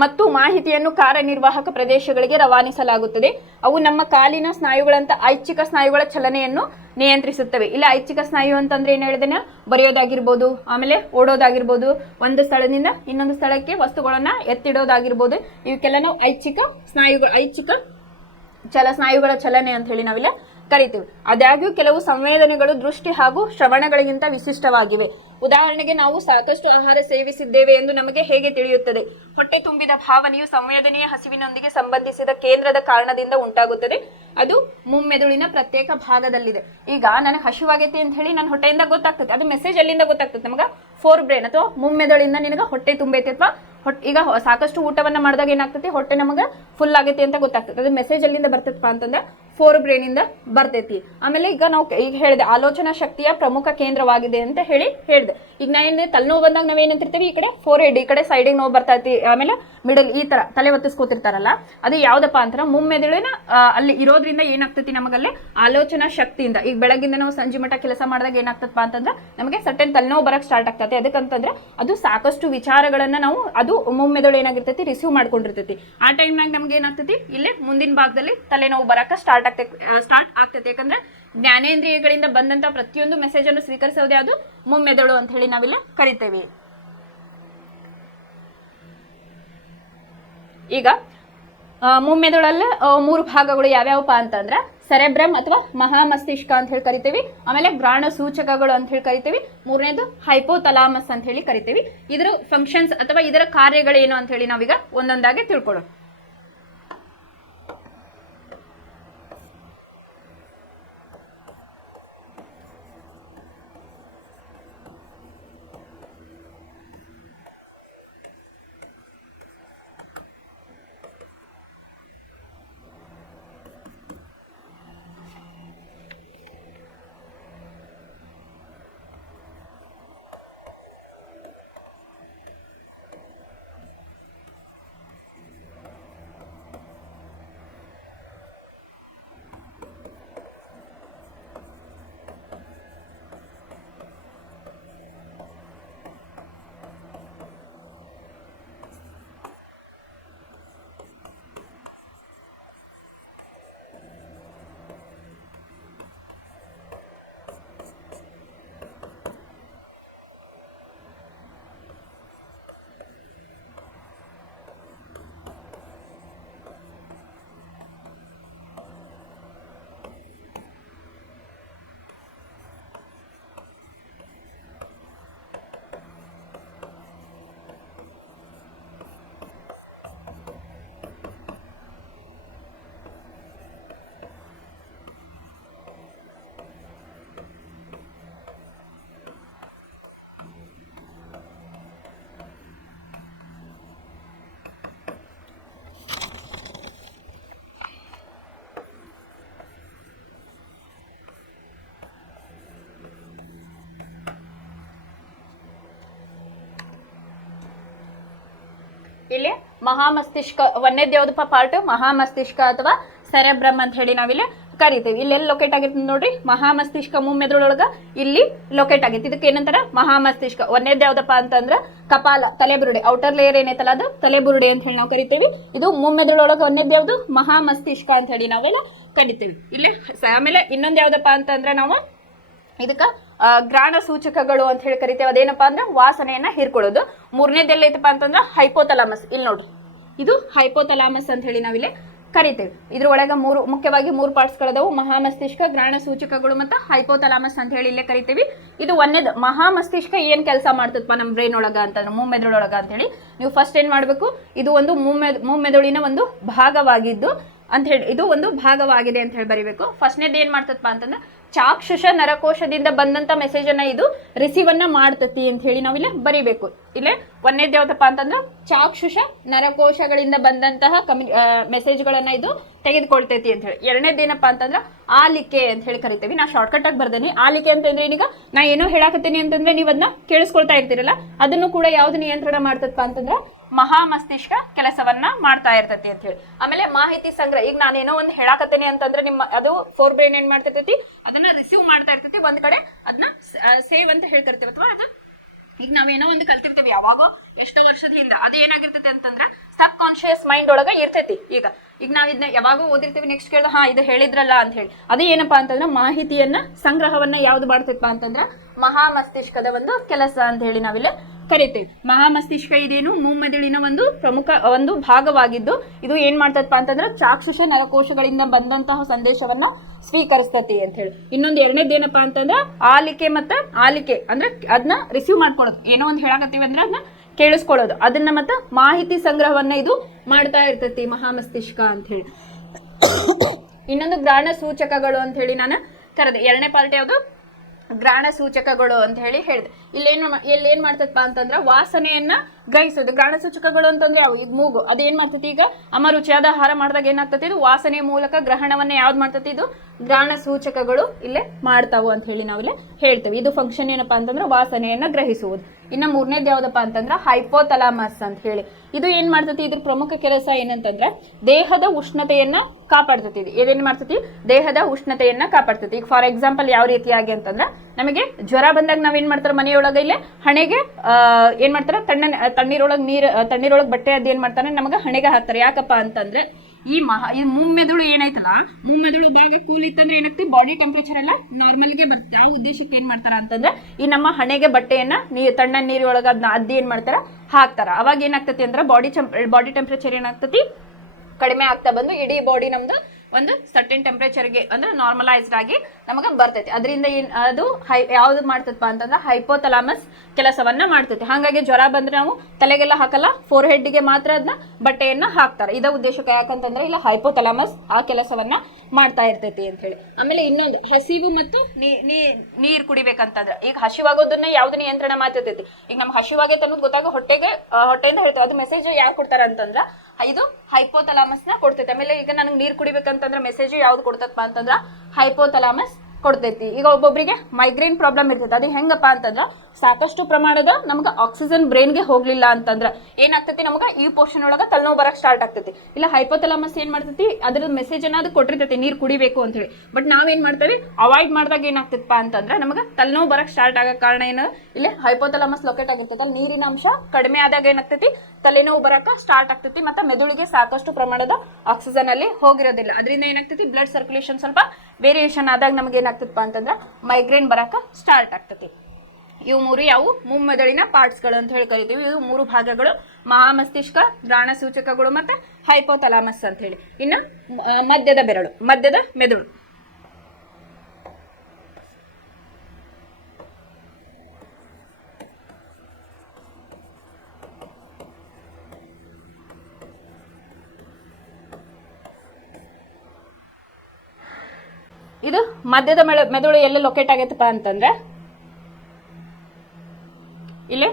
ಮತ್ತು ಮಾಹಿತಿಯನ್ನು ಕಾರ್ಯನಿರ್ವಾಹಕ ಪ್ರದೇಶಗಳಿಗೆ ರವಾನಿಸಲಾಗುತ್ತದೆ. ಅವು ನಮ್ಮ ಕಾಲಿನ ಸ್ನಾಯುಗಳಂತ ಐಚ್ಛಿಕ ಸ್ನಾಯುಗಳ ಚಲನೆಯನ್ನು ನಿಯಂತ್ರಿಸುತ್ತವೆ. ಇಲ್ಲಿ ಐಚ್ಛಿಕ ಸ್ನಾಯು ಅಂತಂದ್ರೆ ಏನ್ ಹೇಳಿದೇನೆ, ಬರೆಯೋದಾಗಿರ್ಬೋದು, ಆಮೇಲೆ ಓಡೋದಾಗಿರ್ಬೋದು, ಒಂದು ಸ್ಥಳದಿಂದ ಇನ್ನೊಂದು ಸ್ಥಳಕ್ಕೆ ವಸ್ತುಗಳನ್ನ ಎತ್ತಿಡೋದಾಗಿರ್ಬೋದು. ಇವಕ್ಕೆಲ್ಲ ನಾವು ಐಚ್ಛಿಕ ಸ್ನಾಯುಗಳ ಚಲನೆ ಅಂತ ಹೇಳಿ ನಾವಿಲ್ಲ ಕರಿತೀವಿ. ಆದಾಗ್ಯೂ ಕೆಲವು ಸಂವೇದನೆಗಳು ದೃಷ್ಟಿ ಹಾಗೂ ಶ್ರವಣಗಳಿಗಿಂತ ವಿಶಿಷ್ಟವಾಗಿವೆ. ಉದಾಹರಣೆಗೆ ನಾವು ಸಾಕಷ್ಟು ಆಹಾರ ಸೇವಿಸಿದ್ದೇವೆ ಎಂದು ನಮಗೆ ಹೇಗೆ ತಿಳಿಯುತ್ತದೆ? ಹೊಟ್ಟೆ ತುಂಬಿದ ಭಾವನೆಯು ಸಂವೇದನೆಯ ಹಸಿವಿನೊಂದಿಗೆ ಸಂಬಂಧಿಸಿದ ಕೇಂದ್ರದ ಕಾರಣದಿಂದ ಉಂಟಾಗುತ್ತದೆ. ಅದು ಮುಮ್ಮೆದುಳಿನ ಪ್ರತ್ಯೇಕ ಭಾಗದಲ್ಲಿದೆ. ಈಗ ನನಗೆ ಹಸಿವಾಗೈತಿ ಅಂತ ಹೇಳಿ ನನ್ನ ಹೊಟ್ಟೆಯಿಂದ ಗೊತ್ತಾಗ್ತದೆ. ಅದು ಮೆಸೇಜ್ ಅಲ್ಲಿಂದ ಗೊತ್ತಾಗ್ತದೆ ನಮಗ, ಫೋರ್ ಬ್ರೈನ್ ಅಥವಾ ಮುಮ್ಮೆದುಳಿಂದ ನಿನಗೆ ಹೊಟ್ಟೆ ತುಂಬೈತಿ ಅಥವಾ ಈಗ ಸಾಕಷ್ಟು ಊಟವನ್ನ ಮಾಡಿದಾಗ ಏನಾಗ್ತೈತಿ, ಹೊಟ್ಟೆ ನಮಗ ಫುಲ್ ಆಗೈತಿ ಅಂತ ಗೊತ್ತಾಗ್ತದೆ. ಅದು ಮೆಸೇಜ್ ಅಲ್ಲಿಂದ ಬರ್ತೈತಪ್ಪ ಅಂತಂದ್ರೆ ಫೋರ್ ಬ್ರೈನ್ ಇಂದ ಬರ್ತೈತಿ. ಆಮೇಲೆ ಈಗ ನಾವು ಈಗ ಹೇಳಿದೆ ಆಲೋಚನಾ ಶಕ್ತಿಯ ಪ್ರಮುಖ ಕೇಂದ್ರವಾಗಿದೆ ಅಂತ ಹೇಳಿದೆ. ಈಗ ನಾ ಏನ್ ತಲೆನೋವು ಬಂದಾಗ ನಾವೇನಂತಿರ್ತೀವಿ, ಈ ಕಡೆ ಫೋರ್ ಹೆಡ್, ಈ ಕಡೆ ಸೈಡಿಗೆ ನೋವು ಬರ್ತೈತಿ, ಆಮೇಲೆ ಮಿಡಲ್ ಈ ತರ ತಲೆ ಒತ್ತಿಸ್ಕೋತಿರ್ತಾರಲ್ಲ, ಅದು ಯಾವ್ದಪ್ಪ ಅಂತ ಮುಮ್ಮೆದುಳಿನ ಅಲ್ಲಿ ಇರೋದ್ರಿಂದ ಏನಾಗ್ತೈತಿ ನಮಗಲ್ಲಿ ಆಲೋಚನಾ ಶಕ್ತಿಯಿಂದ. ಈಗ ಬೆಳಗಿಂದ ನಾವು ಸಂಜೆ ಮಟ್ಟ ಕೆಲಸ ಮಾಡಿದಾಗ ಏನಾಗ್ತದಪ್ಪ ಅಂತಂದ್ರೆ ನಮಗೆ ಸಟನ್ ತಲೆನೋವು ಬರಕ್ ಸ್ಟಾರ್ಟ್ ಆಗ್ತದೆ. ಅದಕ್ಕಂತಂದ್ರೆ ಅದು ಸಾಕಷ್ಟು ವಿಚಾರಗಳನ್ನ ನಾವು ಅದು ಮುಮ್ಮೆದುಳು ಏನಾಗಿರ್ತೈತಿ ರಿಸೀವ್ ಮಾಡ್ಕೊಂಡಿರ್ತೈತಿ. ಆ ಟೈಮ್ನಾಗ ನಮ್ಗೆ ಏನಾಗ್ತೈತಿ, ಇಲ್ಲೇ ಮುಂದಿನ ಭಾಗದಲ್ಲಿ ತಲೆನೋವು ಬರಕ ಸ್ಟಾರ್ಟ್ ಆಗ್ತೈತಿ. ಯಾಕಂದ್ರೆ ಜ್ಞಾನೇಂದ್ರಿಯಗಳಿಂದ ಬಂದಂತ ಪ್ರತಿಯೊಂದು ಮೆಸೇಜ್ ಅನ್ನು ಸ್ವೀಕರಿಸೋದೇ ಅದು ಮುಮ್ಮೆದುಳು ಅಂತ ಹೇಳಿ ನಾವಿಲ್ಲಿ ಕರಿತೇವೆ. ಈಗ ಮುಮ್ಮೆದುಳಲ್ಲಿ 3 ಭಾಗಗಳು ಯಾವ್ಯಾವಪ್ಪ ಅಂತಂದ್ರೆ ಸೆರೆಬ್ರಮ್ ಅಥವಾ ಮಹಾಮಸ್ತಿಷ್ಕ ಅಂತ ಹೇಳಿ ಕರಿತೀವಿ. ಆಮೇಲೆ ಗ್ರಾಣ ಸೂಚಕಗಳು ಅಂತ ಹೇಳಿ ಕರಿತೀವಿ. ಮೂರನೇದು ಹೈಪೋಥಲಾಮಸ್ ಅಂತ ಹೇಳಿ ಕರಿತೀವಿ. ಇದರ ಫಂಕ್ಷನ್ಸ್ ಅಥವಾ ಇದರ ಕಾರ್ಯಗಳೇನು ಅಂತ ಹೇಳಿ ನಾವೀಗ ಒಂದೊಂದಾಗಿ ತಿಳ್ಕೊಳ್ಳೋಣ. ಇಲ್ಲಿ ಮಹಾಮಸ್ತಿಷ್ಕ ಒಂದೇದ್ ಯಾವ್ದಪ್ಪ ಪಾರ್ಟ್ ಮಹಾಮಸ್ತಿಷ್ಕ ಅಥವಾ ಸೆರೆಬ್ರಮ್ ಅಂತ ಹೇಳಿ ನಾವಿಲ್ಲಿ ಕರಿತೀವಿ. ಇಲ್ಲೆಲ್ಲಿ ಲೊಕೇಟ್ ಆಗಿರ್ತದೆ ನೋಡ್ರಿ, ಮಹಾಮಸ್ತಿಷ್ಕ ಮುಮ್ಮೆದುಳೊಳಗ ಇಲ್ಲಿ ಲೊಕೇಟ್ ಆಗೈತಿ. ಇದಕ್ಕೆ ಏನಂತಾರ ಮಹಾಮಸ್ತಿಷ್ಕ. ಒಂದೇದ್ ಯಾವ್ದಪ್ಪ ಅಂತಂದ್ರ ಕಪಾಲ, ತಲೆಬುರುಡೆ, ಔಟರ್ ಲೇಯರ್ ಏನೈತಲ್ಲ ಅದು ತಲೆಬುರುಡೆ ಅಂತ ಹೇಳಿ ನಾವು ಕರಿತೀವಿ. ಇದು ಮುಮ್ಮೆದುಳೊಳಗ ಒಂದೇದ್ ಯಾವ್ದು ಮಹಾಮಸ್ತಿಷ್ಕ ಅಂತ ಹೇಳಿ ನಾವೆಲ್ಲ ಕರಿತೀವಿ. ಇಲ್ಲಿ ಆಮೇಲೆ ಇನ್ನೊಂದ್ ಯಾವ್ದಪ್ಪ ಅಂತಂದ್ರ ನಾವು ಇದಕ್ಕ ಗ್ರಾಣ ಸೂಚಕಗಳು ಅಂತ ಹೇಳಿ ಕರಿತೇವೆ. ಅದೇನಪ್ಪಾ ಅಂದ್ರೆ ವಾಸನೆಯನ್ನ ಹೀರ್ಕೊಳ್ಳೋದು. ಮೂರನೇದು ಎಲ್ಲೈತಪ್ಪ ಅಂತಂದ್ರ ಹೈಪೋಥಲಾಮಸ್. ಇಲ್ಲಿ ನೋಡ್ರಿ, ಇದು ಹೈಪೋಥಲಾಮಸ್ ಅಂತ ಹೇಳಿ ನಾವಿಲ್ಲಿ ಕರಿತೇವೆ. ಇದ್ರೊಳಗ ಮುಖ್ಯವಾಗಿ ಮೂರು ಪಾರ್ಟ್ಸ್ ಗಳದಾವು, ಮಹಾಮಸ್ತಿಷ್ಕ, ಗ್ರಾಣ ಸೂಚಕಗಳು ಮತ್ತು ಹೈಪೋಥಲಾಮಸ್ ಅಂತ ಹೇಳಿ ಇಲ್ಲೇ ಕರಿತೀವಿ. ಇದು ಒಂದೇದು ಮಹಾಮಸ್ತಿಷ್ಕ ಏನ್ ಕೆಲಸ ಮಾಡ್ತದಪ್ಪ ನಮ್ಮ ಬ್ರೈನ್ ಒಳಗ ಅಂತಂದ್ರೆ ಮುಮ್ಮೆದುಳೊಳಗ ಅಂತ ಹೇಳಿ ನೀವು ಫಸ್ಟ್ ಏನ್ ಮಾಡ್ಬೇಕು, ಇದು ಒಂದು ಮುಮ್ಮೆದುಳಿನ ಒಂದು ಭಾಗವಾಗಿದ್ದು ಅಂತ ಹೇಳಿ, ಇದು ಒಂದು ಭಾಗವಾಗಿದೆ ಅಂತ ಹೇಳಿ ಬರಿಬೇಕು. ಫಸ್ಟ್ನೇದು ಏನ್ ಮಾಡ್ತದಪ್ಪ ಅಂತಂದ್ರೆ ಚಾಕ್ಷುಷ ನರಕೋಶದಿಂದ ಬಂದಂತ ಮೆಸೇಜ್ ಅನ್ನ ಇದು ರಿಸೀವ್ ಅನ್ನ ಮಾಡ್ತತಿ ಅಂತ ಹೇಳಿ ನಾವಿಲ್ಲಿ ಬರಿಬೇಕು. ಇಲ್ಲೇ ಒಂದೇದ್ ಯಾವ್ದಪ್ಪ ಅಂತಂದ್ರೆ ಚಾಕ್ಷುಷ ನರಕೋಶಗಳಿಂದ ಬಂದಂತಹ ಮೆಸೇಜ್ಗಳನ್ನ ಇದು ತೆಗೆದುಕೊಳ್ತೈತಿ ಅಂತ ಹೇಳಿ. ಎರಡನೇದೇನಪ್ಪ ಅಂತಂದ್ರೆ ಆಲಿಕೆ ಅಂತ ಹೇಳಿ ಕರಿತೀವಿ. ನಾ ಶಾರ್ಟ್ಕಟ್ ಆಗಿ ಬರ್ದೇನಿ. ಆಲಿಕೆ ಅಂತಂದ್ರೆ ಈಗ ನಾ ಏನೋ ಹೇಳಾಕತ್ತೀನಿ ಅಂತಂದ್ರೆ ನೀವ್ ಅದನ್ನ ಕೇಳಿಸ್ಕೊಳ್ತಾ ಇರ್ತೀರಲ್ಲ, ಅದನ್ನು ಕೂಡ ಯಾವ್ದು ನಿಯಂತ್ರಣ ಮಾಡ್ತದಪ್ಪ ಅಂತಂದ್ರೆ ಮಹಾಮಸ್ತಿಷ್ಕ ಕೆಲಸವನ್ನ ಮಾಡ್ತಾ ಇರ್ತೈತಿ ಅಂತ ಹೇಳಿ. ಆಮೇಲೆ ಮಾಹಿತಿ ಸಂಗ್ರಹ, ಈಗ ನಾನೇನೋ ಒಂದು ಹೇಳಾಕತ್ತೇನೆ ಅಂತಂದ್ರೆ ನಿಮ್ಮ ಅದು ಫೋರ್ ಬ್ರೈನ್ ಏನ್ ಮಾಡ್ತಿರ್ತೈತಿ, ಅದನ್ನ ರಿಸೀವ್ ಮಾಡ್ತಾ ಇರ್ತೈತಿ. ಒಂದ್ ಕಡೆ ಅದನ್ನ ಸೇವ್ ಅಂತ ಹೇಳಿ ಕರಿತೀವಿ. ಅಥವಾ ಅದು ಈಗ ನಾವೇನೋ ಒಂದು ಕಲ್ತಿರ್ತೀವಿ ಯಾವಾಗೋ ಎಷ್ಟೋ ವರ್ಷದ ಹಿಂದೆ, ಅದು ಏನಾಗಿರ್ತೈತಿ ಅಂತಂದ್ರೆ ಸಬ್ ಕಾನ್ಶಿಯಸ್ ಮೈಂಡ್ ಒಳಗ ಇರ್ತೈತಿ. ಈಗ ನಾವ್ ಇದನ್ನ ಯಾವಾಗೋ ಓದಿರ್ತೀವಿ, ನೆಕ್ಸ್ಟ್ ಕೇಳಿದ ಇದು ಹೇಳಿದ್ರಲ್ಲ ಅಂತ ಹೇಳಿ, ಅದು ಏನಪ್ಪಾ ಅಂತಂದ್ರೆ ಮಾಹಿತಿಯನ್ನ ಸಂಗ್ರಹವನ್ನ ಯಾವ್ದು ಮಾಡ್ತೈತಪ್ಪ ಅಂತಂದ್ರ ಮಹಾಮಸ್ತಿಷ್ಕದ ಒಂದು ಕೆಲಸ ಅಂತ ಹೇಳಿ ನಾವಿಲ್ಲಿ ಕರಿತೇವೆ. ಮಹಾಮಸ್ತಿಷ್ಕ ಇದೇನು ಮುಮ್ಮೆದುಳಿನ ಒಂದು ಪ್ರಮುಖ ಒಂದು ಭಾಗವಾಗಿದ್ದು, ಇದು ಏನ್ ಮಾಡ್ತದಪ್ಪ ಅಂತಂದ್ರೆ ಚಾಕ್ಷುಷ ನರಕೋಶಗಳಿಂದ ಬಂದಂತಹ ಸಂದೇಶವನ್ನ ಸ್ವೀಕರಿಸ್ತತಿ ಅಂತ ಹೇಳಿ. ಇನ್ನೊಂದು ಎರಡನೇದೇನಪ್ಪಾ ಅಂತಂದ್ರೆ ಆಲಿಕೆ ಅಂದ್ರೆ ಅದನ್ನ ರಿಸೀವ್ ಮಾಡ್ಕೊಳ್ಳೋದು. ಏನೋ ಒಂದು ಹೇಳಕತ್ತೀವಿ ಅಂದ್ರೆ ಅದನ್ನ ಕೇಳಿಸ್ಕೊಳ್ಳೋದು, ಅದನ್ನ ಮತ್ತೆ ಮಾಹಿತಿ ಸಂಗ್ರಹವನ್ನ ಇದು ಮಾಡ್ತಾ ಇರ್ತೈತಿ ಮಹಾಮಸ್ತಿಷ್ಕ ಅಂತ ಹೇಳಿ. ಇನ್ನೊಂದು ಗ್ರಾಣ ಸೂಚಕಗಳು ಅಂತ ಹೇಳಿ ನಾನು ಕರೆದೆ. ಎರಡನೇ ಪಾರ್ಟ್ ಯಾವುದು, ಗ್ರಾಣ ಸೂಚಕಗಳು ಅಂತ ಹೇಳಿ ಹೇಳಿದೆ. ಇಲ್ಲೇನ್ ಮಾಡ್ತದಪ್ಪ ಅಂತಂದ್ರ ವಾಸನೆಯನ್ನ ಗ್ರಹಿಸೋದು. ಗ್ರಾಣ ಸೂಚಕಗಳು ಅಂತಂದ್ರೆ ಯಾವ, ಈಗ ಮೂಗು ಅದೇನ್ ಮಾಡ್ತತಿ, ಈಗ ಅಮರುಚಿಯಾದ ಆಹಾರ ಮಾಡಿದಾಗ ಏನಾಗ್ತತಿ, ಇದು ವಾಸನೆಯ ಮೂಲಕ ಗ್ರಹಣವನ್ನ ಯಾವ್ದು ಮಾಡ್ತತಿ, ಇದು ಗ್ರಾಣ ಸೂಚಕಗಳು ಇಲ್ಲೇ ಮಾಡ್ತಾವು ಅಂತ ಹೇಳಿ ನಾವಿಲ್ಲಿ ಹೇಳ್ತೇವೆ. ಇದು ಫಂಕ್ಷನ್ ಏನಪ್ಪಾ ಅಂತಂದ್ರೆ ವಾಸನೆಯನ್ನ ಗ್ರಹಿಸುವುದು. ಇನ್ನ ಮೂರನೇದು ಯಾವ್ದಪ್ಪ ಅಂತಂದ್ರ ಹೈಪೋಥಲಾಮಸ್ ಅಂತ ಹೇಳಿ. ಇದು ಏನ್ ಮಾಡ್ತತಿ, ಇದ್ರ ಪ್ರಮುಖ ಕೆಲಸ ಏನಂತಂದ್ರೆ ದೇಹದ ಉಷ್ಣತೆಯನ್ನ ಕಾಪಾಡ್ತತಿ. ಇದು ಏನೇನ್ ಮಾಡ್ತತಿ, ದೇಹದ ಉಷ್ಣತೆಯನ್ನ ಕಾಪಾಡ್ತತಿ. ಈಗ ಫಾರ್ ಎಕ್ಸಾಂಪಲ್ ಯಾವ ರೀತಿಯಾಗಿ ಅಂತಂದ್ರೆ ನಮಗೆ ಜ್ವರ ಬಂದಾಗ ನಾವೇನ್ ಮಾಡ್ತಾರೆ, ಮನೆಯೊಳಗ ಇಲ್ಲೇ ಹಣೆಗೆ ಏನ್ ಮಾಡ್ತಾರೆ, ತಣ್ಣೀರೊಳಗೆ ಬಟ್ಟೆ ಅದ್ ಏನ್ ಮಾಡ್ತಾರೆ ನಮಗೆ ಹಣೆಗೆ ಹಾಕ್ತಾರೆ. ಯಾಕಪ್ಪ ಅಂತಂದ್ರೆ ಈ ಮುಮ್ಮೆದುಳು ಏನೈತಲ್ಲ, ಮುಮ್ಮೆದುಳು ಭಾಗ ಕೂಲ್ ಇತ್ತಂದ್ರೆ ಏನಾಗ್ತಿ, ಬಾಡಿ ಟೆಂಪರೇಚರ್ ಎಲ್ಲ ನಾರ್ಮಲ್ಗೆ ಬರುತ್ತೆ. ಆ ಉದ್ದೇಶಕ್ಕೆ ಏನ್ ಮಾಡ್ತಾರ ಅಂತಂದ್ರೆ ಈ ನಮ್ಮ ಹಣೆಗೆ ಬಟ್ಟೆಯನ್ನ ತಣ್ಣ ನೀರೊಳಗ ಅದನ್ನ ಅದ್ದಿ ಏನ್ ಮಾಡ್ತಾರ ಹಾಕ್ತಾರ. ಅವಾಗ ಏನಾಗ್ತತಿ ಅಂದ್ರೆ ಬಾಡಿ ಟೆಂಪರೇಚರ್ ಏನಾಗ್ತತಿ ಕಡಿಮೆ ಆಗ್ತಾ ಬಂದು ಇಡೀ ಬಾಡಿ ನಮ್ದು ಒಂದು ಸರ್ಟೆನ್ ಟೆಂಪರೇಚರ್ಗೆ ಅಂದ್ರೆ ನಾರ್ಮಲೈಸ್ಡ್ ಆಗಿ ನಮಗೆ ಬರ್ತೈತಿ. ಅದರಿಂದ ಅದು ಯಾವ್ದು ಮಾಡ್ತದಪ್ಪ ಅಂತಂದ್ರೆ ಹೈಪೋಥಲಾಮಸ್ ಕೆಲಸವನ್ನ ಮಾಡ್ತೈತಿ. ಹಾಗಾಗಿ ಜ್ವರ ಬಂದ್ರೆ ನಾವು ತಲೆಗೆಲ್ಲ ಹಾಕಲ್ಲ, ಫೋರ್ ಹೆಡ್ಗೆ ಮಾತ್ರ ಅದನ್ನ ಬಟ್ಟೆಯನ್ನ ಹಾಕ್ತಾರೆ. ಇದ ಉದ್ದೇಶಕ್ಕೆ. ಯಾಕಂತಂದ್ರೆ ಇಲ್ಲ ಹೈಪೋಥಲಾಮಸ್ ಆ ಕೆಲಸವನ್ನ ಮಾಡ್ತಾ ಇರ್ತೈತಿ ಅಂತ ಹೇಳಿ. ಆಮೇಲೆ ಇನ್ನೊಂದು ಹಸಿವು ಮತ್ತು ನೀರ್ ಕುಡಿಬೇಕಂತಂದ್ರೆ, ಈಗ ಹಸಿವಾಗೋದನ್ನ ಯಾವ್ದು ನಿಯಂತ್ರಣ ಮಾಡ್ತೈತಿ. ಈಗ ನಮ್ಗೆ ಹಸಿವಾಗೈತೆ ಅನ್ನೋದು ಗೊತ್ತಾಗ ಹೊಟ್ಟೆಯಿಂದ ಹೇಳ್ತೇವೆ. ಅದು ಮೆಸೇಜ್ ಯಾರು ಕೊಡ್ತಾರ ಅಂತಂದ್ರ ಇದು ಹೈಪೋಥಲಾಮಸ್ ನ ಕೊಡ್ತೈತಿ. ಆಮೇಲೆ ಈಗ ನನಗೆ ನೀರ್ ಕುಡಿಬೇಕಂತಂದ್ರೆ ಮೆಸೇಜ್ ಯಾವ್ದು ಕೊಡ್ತಪ್ಪ ಅಂತಂದ್ರ ಹೈಪೋಥಲಾಮಸ್ ಕೊಡ್ತೈತಿ. ಈಗ ಒಬ್ಬೊಬ್ಬರಿಗೆ ಮೈಗ್ರೇನ್ ಪ್ರಾಬ್ಲಮ್ ಇರ್ತೈತಿ. ಅದು ಹೆಂಗಪ್ಪ ಅಂತಂದ್ರ ಸಾಕಷ್ಟು ಪ್ರಮಾಣದ ನಮ್ಗೆ ಆಕ್ಸಿಜನ್ ಬ್ರೈನ್ಗೆ ಹೋಗ್ಲಿಲ್ಲ ಅಂತಂದ್ರ ಏನಾಗ್ತೈತಿ, ನಮ್ಗೆ ಈ ಪೋರ್ಷನ್ ಒಳಗ ತಲೆನೋವು ಬರಕ್ ಸ್ಟಾರ್ಟ್ ಆಗ್ತೈತಿ. ಇಲ್ಲ ಹೈಪೋಥಲಾಮಸ್ ಏನ್ ಮಾಡ್ತೈತಿ, ಅದ್ರ ಮೆಸೇಜ್ ಅನ್ನ ಅದು ಕೊಟ್ಟಿರ್ತೈತಿ ನೀರ್ ಕುಡಿಬೇಕು ಅಂತ ಹೇಳಿ. ಬಟ್ ನಾವೇನ್ ಮಾಡ್ತೇವೆ, ಅವಾಯ್ಡ್ ಮಾಡಿದಾಗ ಏನಾಗ್ತೈತಪ್ಪ ಅಂತಂದ್ರೆ ನಮ್ಗೆ ತಲೆನೋವು ಬರಕ್ ಸ್ಟಾರ್ಟ್ ಆಗೋ ಕಾರಣ ಏನು, ಇಲ್ಲಿ ಹೈಪೋಥಲಾಮಸ್ ಲೊಕೇಟ್ ಆಗಿರ್ತೈತಿ. ಅಲ್ಲಿ ನೀರಿನ ಅಂಶ ಕಡಿಮೆ ಆದಾಗ ಏನಾಗ್ತೈತಿ, ತಲೆನೋವು ಬರಕ ಸ್ಟಾರ್ಟ್ ಆಗ್ತೈತಿ. ಮತ್ತೆ ಮೆದುಳಿಗೆ ಸಾಕಷ್ಟು ಪ್ರಮಾಣದ ಆಕ್ಸಿಜನ್ ಅಲ್ಲಿ ಹೋಗಿರೋದಿಲ್ಲ. ಅದರಿಂದ ಏನಾಗ್ತೈತಿ, ಬ್ಲಡ್ ಸರ್ಕ್ಯುಲೇಷನ್ ಸ್ವಲ್ಪ ವೇರಿಯೇಷನ್ ಆದಾಗ ನಮ್ಗೆ ಏನಾಗ್ತದಪ್ಪ ಅಂತಂದ್ರೆ ಮೈಗ್ರೇನ್ ಬರಕ ಸ್ಟಾರ್ಟ್ ಆಗ್ತೈತಿ. ಇವು ಮೂರು ಯಾವ ಮುಮ್ಮೆದುಳಿನ ಪಾರ್ಟ್ಸ್ಗಳು ಅಂತ ಹೇಳಿ ಕರಿತೀವಿ. ಇವು ಮೂರು ಭಾಗಗಳು, ಮಹಾಮಸ್ತಿಷ್ಕ, ಗ್ರಾಣ ಸೂಚಕಗಳು ಮತ್ತೆ ಹೈಪೋಥಲಾಮಸ್ ಅಂತ ಹೇಳಿ. ಇನ್ನು ಮಧ್ಯದ ಮೆದುಳು. ಇದು ಮಧ್ಯದ ಮೆದುಳು ಎಲ್ಲ ಲೊಕೇಟ್ ಆಗೈತಪ್ಪ ಅಂತಂದ್ರೆ ಇಲ್ಲಿ